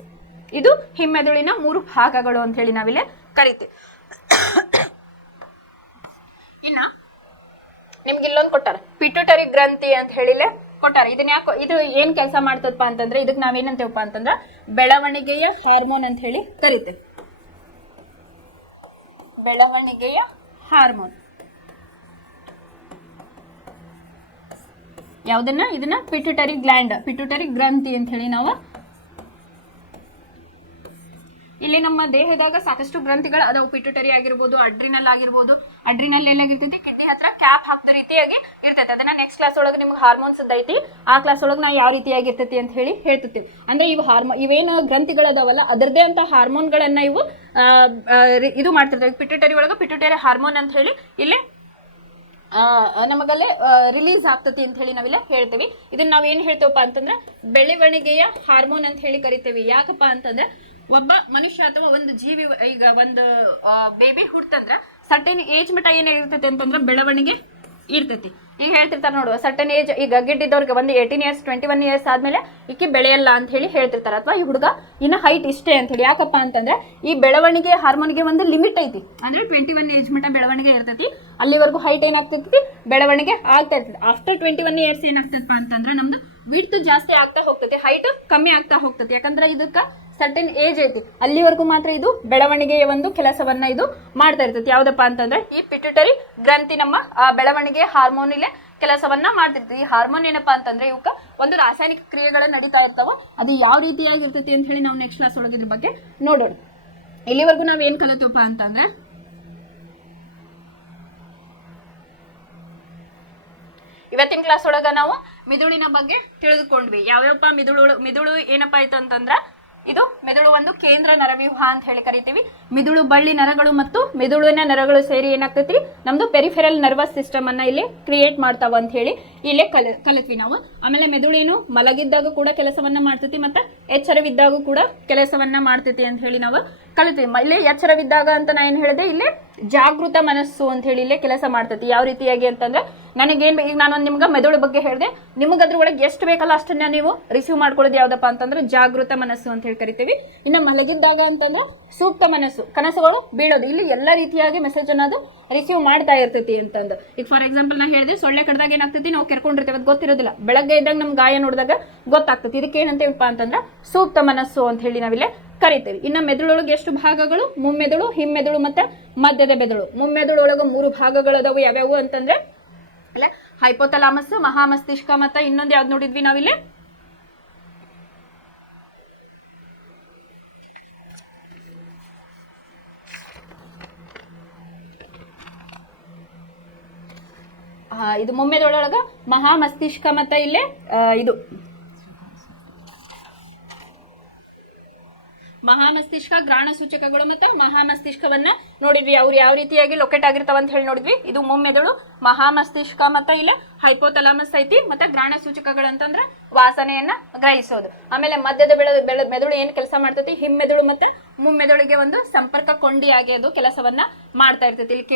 ಇದು ಹಿಮ್ಮೆದುಳಿನ 3 ಭಾಗಗಳು ಅಂತ ಹೇಳಿ ನಾವಿಲ್ಲಿ ಕರಿತೀವಿ. ಇನ್ನ ನಿಮ್ಗೆ ಇಲ್ಲೊಂದು ಕೊಟ್ಟಾರ, ಪಿಟ್ಯೂಟರಿ ಗ್ರಂಥಿ ಅಂತ ಹೇಳಿಲೆ ಕೊಟ್ಟಾರ. ಇದನ್ನ ಯಾಕೆ, ಇದು ಏನ್ ಕೆಲಸ ಮಾಡ್ತದಪ್ಪ ಅಂತಂದ್ರೆ ಇದಕ್ಕೆ ನಾವೇನಂತೇವಪ್ಪ ಅಂತಂದ್ರೆ ಬೆಳವಣಿಗೆಯ ಹಾರ್ಮೋನ್ ಅಂತ ಹೇಳಿ ಕರಿತೇವೆ. ಬೆಳವಣಿಗೆಯ ಹಾರ್ಮೋನ್ ಯಾವ್ದನ್ನ, ಇದನ್ನ ಪಿಟ್ಯೂಟರಿ ಗ್ಲ್ಯಾಂಡ್, ಪಿಟ್ಯೂಟರಿ ಗ್ರಂಥಿ ಅಂತ ಹೇಳಿ ನಾವು. ಇಲ್ಲಿ ನಮ್ಮ ದೇಹದಾಗ ಸಾಕಷ್ಟು ಗ್ರಂಥಿಗಳು ಅದಾವು. ಪಿಟ್ಯೂಟರಿ ಆಗಿರ್ಬೋದು, ಅಡ್ರಿನಲ್ ಆಗಿರ್ಬೋದು. ಅಡ್ರಿನಲ್ ಏನಾಗಿರ್ತೈತಿ, ಕಿಡ್ನಿ ಹತ್ರ ಕ್ಯಾಪ್ ಹಾಕ್ದ ರೀತಿಯಾಗಿ ಇರ್ತೈತಿ. ಅದನ್ನ ನೆಕ್ಸ್ಟ್ ಕ್ಲಾಸ್ ಒಳಗೆ ನಿಮ್ಗೆ ಹಾರ್ಮೋನ್ಸ್ ಐತಿ, ಆ ಕ್ಲಾಸ್ ಒಳಗೆ ನಾವು ಯಾವ ರೀತಿಯಾಗಿರ್ತೈತಿ ಅಂತ ಹೇಳಿ ಹೇಳ್ತಿರ್ತೀವಿ. ಅಂದ್ರೆ ಇವು ಇವೇನು ಗ್ರಂಥಿಗಳದಾವಲ್ಲ ಅದರದೇ ಅಂತ ಹಾರ್ಮೋನ್ಗಳನ್ನ ಇವು ಇದು ಮಾಡ್ತಿರ್ತವೆ. ಪಿಟ್ಯೂಟರಿ ಒಳಗೆ ಪಿಟ್ಯೂಟರಿ ಹಾರ್ಮೋನ್ ಅಂತ ಹೇಳಿ ಇಲ್ಲಿ ನಮಗಲ್ಲೇ ರಿಲೀಸ್ ಆಗ್ತತಿ ಅಂತ ಹೇಳಿ ನಾವಿಲ್ಲ ಹೇಳ್ತೀವಿ. ಇದನ್ನ ನಾವೇನು ಹೇಳ್ತೇವಪ್ಪ ಅಂತಂದ್ರೆ ಬೆಳವಣಿಗೆಯ ಹಾರ್ಮೋನ್ ಅಂತ ಹೇಳಿ ಕರಿತೇವೆ. ಯಾಕಪ್ಪ ಅಂತಂದ್ರೆ ಒಬ್ಬ ಮನುಷ್ಯ ಅಥವಾ ಒಂದು ಜೀವಿ, ಈಗ ಒಂದು ಬೇಬಿ ಹುಡ್ತಂದ್ರ ಸರ್ಟನ್ ಏಜ್ ಮಟ್ಟ ಏನಿರ್ತೈತಿ ಅಂತಂದ್ರೆ ಬೆಳವಣಿಗೆ ಇರ್ತೈತಿ. ಈಗ ಹೇಳ್ತಿರ್ತಾರೆ ನೋಡುವ, ಸರ್ಟನ್ ಏಜ್, ಈಗ ಗಿಡ್ಡಿದ್ದವ್ರಿಗೆ ಒಂದು 18 ಇಯರ್ಸ್ 21 ಇಯರ್ಸ್ ಆದ್ಮೇಲೆ ಈಕೆ ಬೆಳೆಯಲ್ಲ ಅಂತ ಹೇಳಿ ಹೇಳ್ತಿರ್ತಾರೆ, ಅಥವಾ ಈ ಹುಡುಗ ಇನ್ನು ಹೈಟ್ ಇಷ್ಟೇ ಅಂತ ಹೇಳಿ. ಯಾಕಪ್ಪ ಅಂತಂದ್ರೆ ಈ ಬೆಳವಣಿಗೆ ಹಾರ್ಮೋನ್ಗೆ ಒಂದು ಲಿಮಿಟ್ ಐತಿ. ಅಂದ್ರೆ 21 ಏಜ್ ಮಟ್ಟ ಬೆಳವಣಿಗೆ ಇರ್ತೈತಿ, ಅಲ್ಲಿವರೆಗೂ ಹೈಟ್ ಏನಾಗ್ತೈತಿ, ಬೆಳವಣಿಗೆ ಆಗ್ತಾ ಇರ್ತೈತಿ. ಆಫ್ಟರ್ 21 ಇಯರ್ಸ್ ಏನಾಗ್ತೈತಪ್ಪ ಅಂತಂದ್ರೆ ನಮ್ದು ವಿಡ್ತ್ ಜಾಸ್ತಿ ಆಗ್ತಾ ಹೋಗ್ತೈತಿ, ಹೈಟ್ ಕಮ್ಮಿ ಆಗ್ತಾ ಹೋಗ್ತೈತಿ. ಯಾಕಂದ್ರೆ ಇದಕ್ಕ ಸರ್ಟನ್ ಏಜ್ ಐತಿ, ಅಲ್ಲಿವರೆಗೂ ಮಾತ್ರ ಇದು ಬೆಳವಣಿಗೆಯ ಒಂದು ಕೆಲಸವನ್ನ ಇದು ಮಾಡ್ತಾ ಇರ್ತೈತಿ. ಯಾವ್ದಪ್ಪ ಅಂತಂದ್ರೆ ಈ ಪಿಟ್ಯೂಟರಿ ಗ್ರಂಥಿ ನಮ್ಮ ಬೆಳವಣಿಗೆ ಹಾರ್ಮೋನ್ ಇಲ್ಲೇ ಕೆಲಸವನ್ನ ಮಾಡ್ತಿರ್ತೀವಿ. ಈ ಹಾರ್ಮೋನ್ ಏನಪ್ಪಾ ಅಂತಂದ್ರೆ ಇವಕ್ಕ ಒಂದು ರಾಸಾಯನಿಕ ಕ್ರಿಯೆಗಳು ನಡೀತಾ ಇರ್ತಾವ. ಅದು ಯಾವ ರೀತಿಯಾಗಿರ್ತೈತಿ ಅಂತ ಹೇಳಿ ನಾವು ನೆಕ್ಸ್ಟ್ ಕ್ಲಾಸ್ ಒಳಗೆ ಇದ್ರ ಬಗ್ಗೆ ನೋಡೋಣ. ಇಲ್ಲಿವರೆಗೂ ನಾವ್ ಏನ್ ಕಲಿತೀವಪ್ಪ ಅಂತಂದ್ರೆ ಇವತ್ತಿನ ಕ್ಲಾಸ್ ಒಳಗ ನಾವು ಮಿದುಳಿನ ಬಗ್ಗೆ ತಿಳಿದುಕೊಂಡ್ವಿ. ಯಾವ್ಯಾವಪ್ಪ ಮಿದುಳು ಏನಪ್ಪಾ ಆಯ್ತು ಅಂತಂದ್ರ ಇದು ಮೆದುಳು ಒಂದು ಕೇಂದ್ರ ನರವ್ಯೂಹ ಅಂತ ಹೇಳಿ ಕರಿತೀವಿ. ಮಿದುಳು ಬಳ್ಳಿ ನರಗಳು ಮತ್ತು ಮೆದುಳಿನ ನರಗಳು ಸೇರಿ ಏನಾಗ್ತೈತಿ, ನಮ್ದು ಪೆರಿಫೆರಲ್ ನರ್ವಸ್ ಸಿಸ್ಟಮ್ ಅನ್ನ ಇಲ್ಲಿ ಕ್ರಿಯೇಟ್ ಮಾಡ್ತಾವ ಅಂತ ಹೇಳಿ. ಈ ಇಲ್ಲೇ ಕಲಿತ್ವಿ ನಾವು. ಆಮೇಲೆ ಮೆದುಳೇನು ಮಲಗಿದ್ದಾಗ ಕೂಡ ಕೆಲಸವನ್ನ ಮಾಡ್ತೈತಿ ಮತ್ತೆ ಎಚ್ಚರವಿದ್ದಾಗ ಕೂಡ ಕೆಲಸವನ್ನ ಮಾಡ್ತೈತಿ ಅಂತ ಹೇಳಿ ನಾವು ಕಲಿತ್ವಿ. ಇಲ್ಲಿ ಎಚ್ಚರವಿದ್ದಾಗ ಅಂತ ನಾ ಏನ್ ಹೇಳಿದೆ, ಇಲ್ಲಿ ಜಾಗೃತ ಮನಸ್ಸು ಅಂತ ಹೇಳಿ ಇಲ್ಲೇ ಕೆಲಸ ಮಾಡ್ತೈತಿ. ಯಾವ ರೀತಿಯಾಗಿ ಅಂತಂದ್ರೆ ನನಗೇನ್ ಈಗ ನಾನು ನಿಮ್ಗೆ ಮೆದುಳು ಬಗ್ಗೆ ಹೇಳಿದೆ, ನಿಮಗೆ ಅದ್ರೊಳಗೆ ಎಷ್ಟು ಬೇಕಲ್ಲ ಅಷ್ಟನ್ನ ನೀವು ರಿಸೀವ್ ಮಾಡ್ಕೊಳ್ಳೋದು ಯಾವ್ದಪ್ಪ ಅಂತಂದ್ರೆ ಜಾಗೃತ ಮನಸ್ಸು ಅಂತ ಹೇಳಿ ಕರಿತೀವಿ. ಇನ್ನು ಮಲಗಿದ್ದಾಗ ಅಂತಂದ್ರೆ ಸೂಕ್ತ ಮನಸ್ಸು, ಕನಸುಗಳು ಬೀಳೋದು. ಇಲ್ಲಿ ಎಲ್ಲ ರೀತಿಯಾಗಿ ಮೆಸೇಜ್ ಅನ್ನೋದು ರಿಸೀವ್ ಮಾಡ್ತಾ ಇರ್ತೈತಿ ಅಂತಂದು. ಈಗ ಫಾರ್ ಎಕ್ಸಾಂಪಲ್ ನಾ ಹೇಳಿದೆ, ಸೊಳ್ಳೆ ಕಡ್ದಾಗ ಏನಾಗ್ತೈತಿ, ನಾವು ಕೆರ್ಕೊಂಡಿರ್ತೇವೆ, ಅದು ಗೊತ್ತಿರೋದಿಲ್ಲ. ಬೆಳಗ್ಗೆ ಇದ್ದಾಗ ನಮ್ ಗಾಯ ನೋಡಿದಾಗ ಗೊತ್ತಾಗ್ತೈತಿ. ಇದಕ್ಕೆ ಏನಂತೇವಪ್ಪ ಅಂತಂದ್ರೆ ಸೂಕ್ತ ಮನಸ್ಸು ಅಂತ ಹೇಳಿ ನಾವಿಲ್ಲೇ ಕರಿತೇವೆ. ಇನ್ನು ಮೆದುಳೊಳಗೆ ಎಷ್ಟು ಭಾಗಗಳು? ಮುಮ್ಮೆದುಳು, ಹಿಮ್ಮೆದುಳು ಮತ್ತೆ ಮಧ್ಯದ ಬೆದುಳು. ಮುಮ್ಮೆದುಳೊಳಗೆ 3 ಭಾಗಗಳದಾವು. ಯಾವ್ಯಾವು ಅಂತಂದ್ರೆ ಅಲ್ಲ ಹೈಪೋಥಲಾಮಸ್, ಮಹಾಮಸ್ತಿಷ್ಕ ಮತ್ತೆ ಇನ್ನೊಂದು ಯಾವ್ದು ನೋಡಿದ್ವಿ ನಾವಿಲ್ಲಿ, ಇದು ಮುಮ್ಮೆದೊಳಗ ಮಹಾಮಸ್ತಿಷ್ಕ ಮತ್ತೆ ಇಲ್ಲೇ ಇದು ಮಹಾಮಸ್ತಿಷ್ಕ, ಗ್ರಾಣ ಸೂಚಕಗಳು ಮತ್ತೆ ಮಹಾಮಸ್ತಿಷ್ಕವನ್ನ ನೋಡಿದ್ವಿ. ಅವ್ರು ಯಾವ ರೀತಿಯಾಗಿ ಲೊಕೇಟ್ ಆಗಿರ್ತಾವ ಅಂತ ಹೇಳಿ ನೋಡಿದ್ವಿ. ಇದು ಮುಮ್ಮೆದುಳು, ಮಹಾಮಸ್ತಿಷ್ಕ ಮತ್ತೆ ಇಲ್ಲ ಹೈಪೋಥಲಾಮಸ್ ಐತಿ, ಮತ್ತೆ ಗ್ರಾಣ ಸೂಚಕಗಳಂತಂದ್ರೆ ವಾಸನೆಯನ್ನ ಗ್ರಹಿಸೋದು. ಆಮೇಲೆ ಮಧ್ಯದ ಮೆದುಳು ಏನ್ ಕೆಲಸ ಮಾಡ್ತೈತಿ, ಹಿಮ್ಮೆದುಳು ಮತ್ತೆ ಮುಮ್ಮೆದುಳಿಗೆ ಒಂದು ಸಂಪರ್ಕ ಕೊಂಡಿಯಾಗಿ ಅದು ಕೆಲಸವನ್ನ ಮಾಡ್ತಾ ಇರ್ತೈತಿ. ಇಲ್ಲಿ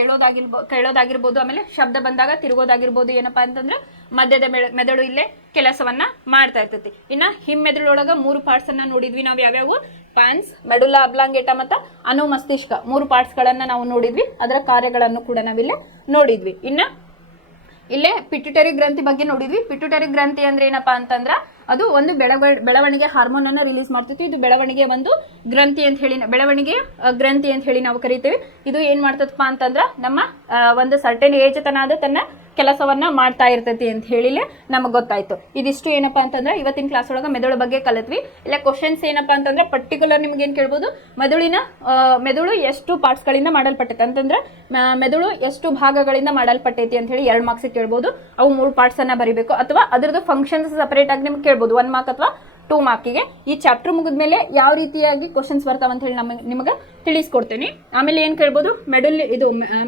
ಕೇಳೋದಾಗಿರ್ಬೋದು, ಆಮೇಲೆ ಶಬ್ದ ಬಂದಾಗ ತಿರುಗೋದಾಗಿರ್ಬೋದು. ಏನಪ್ಪಾ ಅಂತಂದ್ರೆ ಮಧ್ಯದ ಮೆದುಳು ಇಲ್ಲೇ ಕೆಲಸವನ್ನ ಮಾಡ್ತಾ ಇರ್ತೈತಿ. ಇನ್ನ ಹಿಮ್ಮೆದುಳೊಳಗ 3 ಪಾರ್ಟ್ಸ್ ಅನ್ನ ನೋಡಿದ್ವಿ ನಾವು. ಯಾವ್ಯಾವು? ಪಾನ್ಸ್, ಮೆಡುಲಾ ಅಬ್ಲಾಂಗೇಟ ಮತ್ತು ಅನುಮಸ್ತಿಷ್ಕ 3 ಪಾರ್ಟ್ಸ್ ಗಳನ್ನ ನಾವು ನೋಡಿದ್ವಿ. ಅದರ ಕಾರ್ಯಗಳನ್ನು ಕೂಡ ನಾವಿಲ್ಲಿ ನೋಡಿದ್ವಿ. ಇನ್ನ ಇಲ್ಲೇ ಪಿಟ್ಯುಟರಿ ಗ್ರಂಥಿ ಬಗ್ಗೆ ನೋಡಿದ್ವಿ. ಪಿಟ್ಯುಟರಿ ಗ್ರಂಥಿ ಅಂದ್ರೆ ಏನಪ್ಪಾ ಅಂತಂದ್ರ ಅದು ಒಂದು ಬೆಳವಣಿಗೆ ಹಾರ್ಮೋನ್ ಅನ್ನ ರಿಲೀಸ್ ಮಾಡ್ತೈತಿ. ಇದು ಬೆಳವಣಿಗೆ ಒಂದು ಗ್ರಂಥಿ ಅಂತ ಹೇಳಿ, ಬೆಳವಣಿಗೆ ಗ್ರಂಥಿ ಅಂತ ಹೇಳಿ ನಾವು ಕರಿತೇವೆ. ಇದು ಏನ್ ಮಾಡ್ತದಪ್ಪ ಅಂತಂದ್ರ ನಮ್ಮ ಒಂದು ಸರ್ಟೆನ್ ಏಜ್ ತನಾದ ತನ್ನ ಕೆಲಸವನ್ನ ಮಾಡ್ತಾ ಇರ್ತೈತಿ ಅಂತ ಹೇಳಿಲೆ ನಮಗೆ ಗೊತ್ತಾಯ್ತು. ಇದಿಷ್ಟು ಏನಪ್ಪಾ ಅಂತಂದ್ರೆ ಇವತ್ತಿನ ಕ್ಲಾಸ್ ಒಳಗ ಮೆದುಳು ಬಗ್ಗೆ ಕಲಿತ್ವಿ. ಇಲ್ಲ ಕ್ವಶನ್ಸ್ ಏನಪ್ಪಾ ಅಂತಂದ್ರೆ ಪರ್ಟಿಕ್ಯುಲರ್ ನಿಮ್ಗೆ ಏನ್ ಕೇಳ್ಬೋದು, ಮೆದುಳು ಎಷ್ಟು ಪಾರ್ಟ್ಸ್ ಗಳಿಂದ ಮಾಡಲ್ಪಟ್ಟೈತೆ ಅಂತಂದ್ರೆ ಮೆದುಳು ಎಷ್ಟು ಭಾಗಗಳಿಂದ ಮಾಡಲ್ಪಟ್ಟೈತಿ ಅಂತ ಹೇಳಿ 2 ಮಾರ್ಕ್ಸ್ ಕೇಳ್ಬೋದು. ಅವು 3 ಪಾರ್ಟ್ಸ್ ಅನ್ನ ಬರಿಬೇಕು, ಅಥವಾ ಅದರದ್ದು ಫಂಕ್ಷನ್ಸ್ ಸಪರೇಟ್ ಆಗಿ ನಿಮ್ಗೆ ಕೇಳ್ಬೋದು 1 ಮಾರ್ಕ್ ಅಥವಾ 2 ಮಾರ್ಕಿಗೆ. ಈ ಚಾಪ್ಟರ್ ಮುಗಿದ್ಮೇಲೆ ಯಾವ ರೀತಿಯಾಗಿ ಕ್ವಶನ್ಸ್ ಬರ್ತಾವ ಅಂತ ಹೇಳಿ ನಿಮಗೆ ತಿಳಿಸ್ಕೊಡ್ತೇನೆ. ಆಮೇಲೆ ಏನ್ ಕೇಳ್ಬೋದು,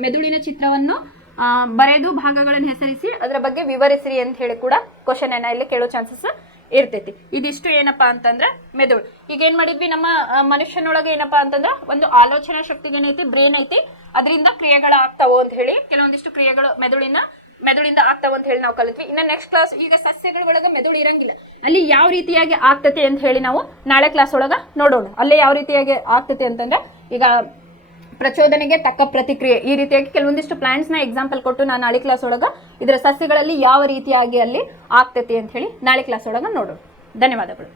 ಮೆದುಳಿನ ಚಿತ್ರವನ್ನು ಬರೆದು ಭಾಗಗಳನ್ನು ಹೆಸರಿಸಿ ಅದರ ಬಗ್ಗೆ ವಿವರಿಸಿರಿ ಅಂತ ಹೇಳಿ ಕೂಡ ಕ್ವಶನ್ ಅನ್ನ ಇಲ್ಲಿ ಕೇಳೋ ಚಾನ್ಸಸ್ ಇರ್ತೈತಿ. ಇದಿಷ್ಟು ಏನಪ್ಪಾ ಅಂತಂದ್ರೆ ಮೆದುಳು. ಈಗ ಏನ್ ಮಾಡಿದ್ವಿ, ನಮ್ಮ ಮನುಷ್ಯನೊಳಗೆ ಏನಪ್ಪಾ ಅಂತಂದ್ರೆ ಒಂದು ಆಲೋಚನಾ ಶಕ್ತಿಗೆ ಏನೈತಿ, ಬ್ರೇನ್ ಐತಿ, ಅದರಿಂದ ಕ್ರಿಯೆಗಳು ಆಗ್ತಾವೋ ಅಂತ ಹೇಳಿ ಕೆಲವೊಂದಿಷ್ಟು ಕ್ರಿಯೆಗಳು ಮೆದುಳಿಂದ ಆಗ್ತಾವ ಅಂತ ಹೇಳಿ ನಾವು ಕಲಿತ್ವಿ. ಇನ್ನ ನೆಕ್ಸ್ಟ್ ಕ್ಲಾಸ್, ಈಗ ಸಸ್ಯಗಳ ಒಳಗ ಮೆದುಳು ಇರಂಗಿಲ್ಲ, ಅಲ್ಲಿ ಯಾವ ರೀತಿಯಾಗಿ ಆಗ್ತತೆ ಅಂತ ಹೇಳಿ ನಾವು ನಾಳೆ ಕ್ಲಾಸ್ ಒಳಗ ನೋಡೋಣ. ಅಲ್ಲೇ ಯಾವ ರೀತಿಯಾಗಿ ಆಗ್ತತೆ ಅಂತಂದ್ರೆ, ಈಗ ಪ್ರಚೋದನೆಗೆ ತಕ್ಕ ಪ್ರತಿಕ್ರಿಯೆ, ಈ ರೀತಿಯಾಗಿ ಕೆಲವೊಂದಿಷ್ಟು ಪ್ಲಾಂಟ್ಸ್ ನ ಎಕ್ಸಾಂಪಲ್ ಕೊಟ್ಟು ನಾನು ನಾಳೆ ಕ್ಲಾಸ್ ಒಳಗ ಇದರ ಸಸ್ಯಗಳಲ್ಲಿ ಯಾವ ರೀತಿಯಾಗಿ ಅಲ್ಲಿ ಆಗ್ತೈತಿ ಅಂತ ಹೇಳಿ ನಾಳೆ ಕ್ಲಾಸ್ ಒಳಗ ನೋಡೋಣ. ಧನ್ಯವಾದಗಳು.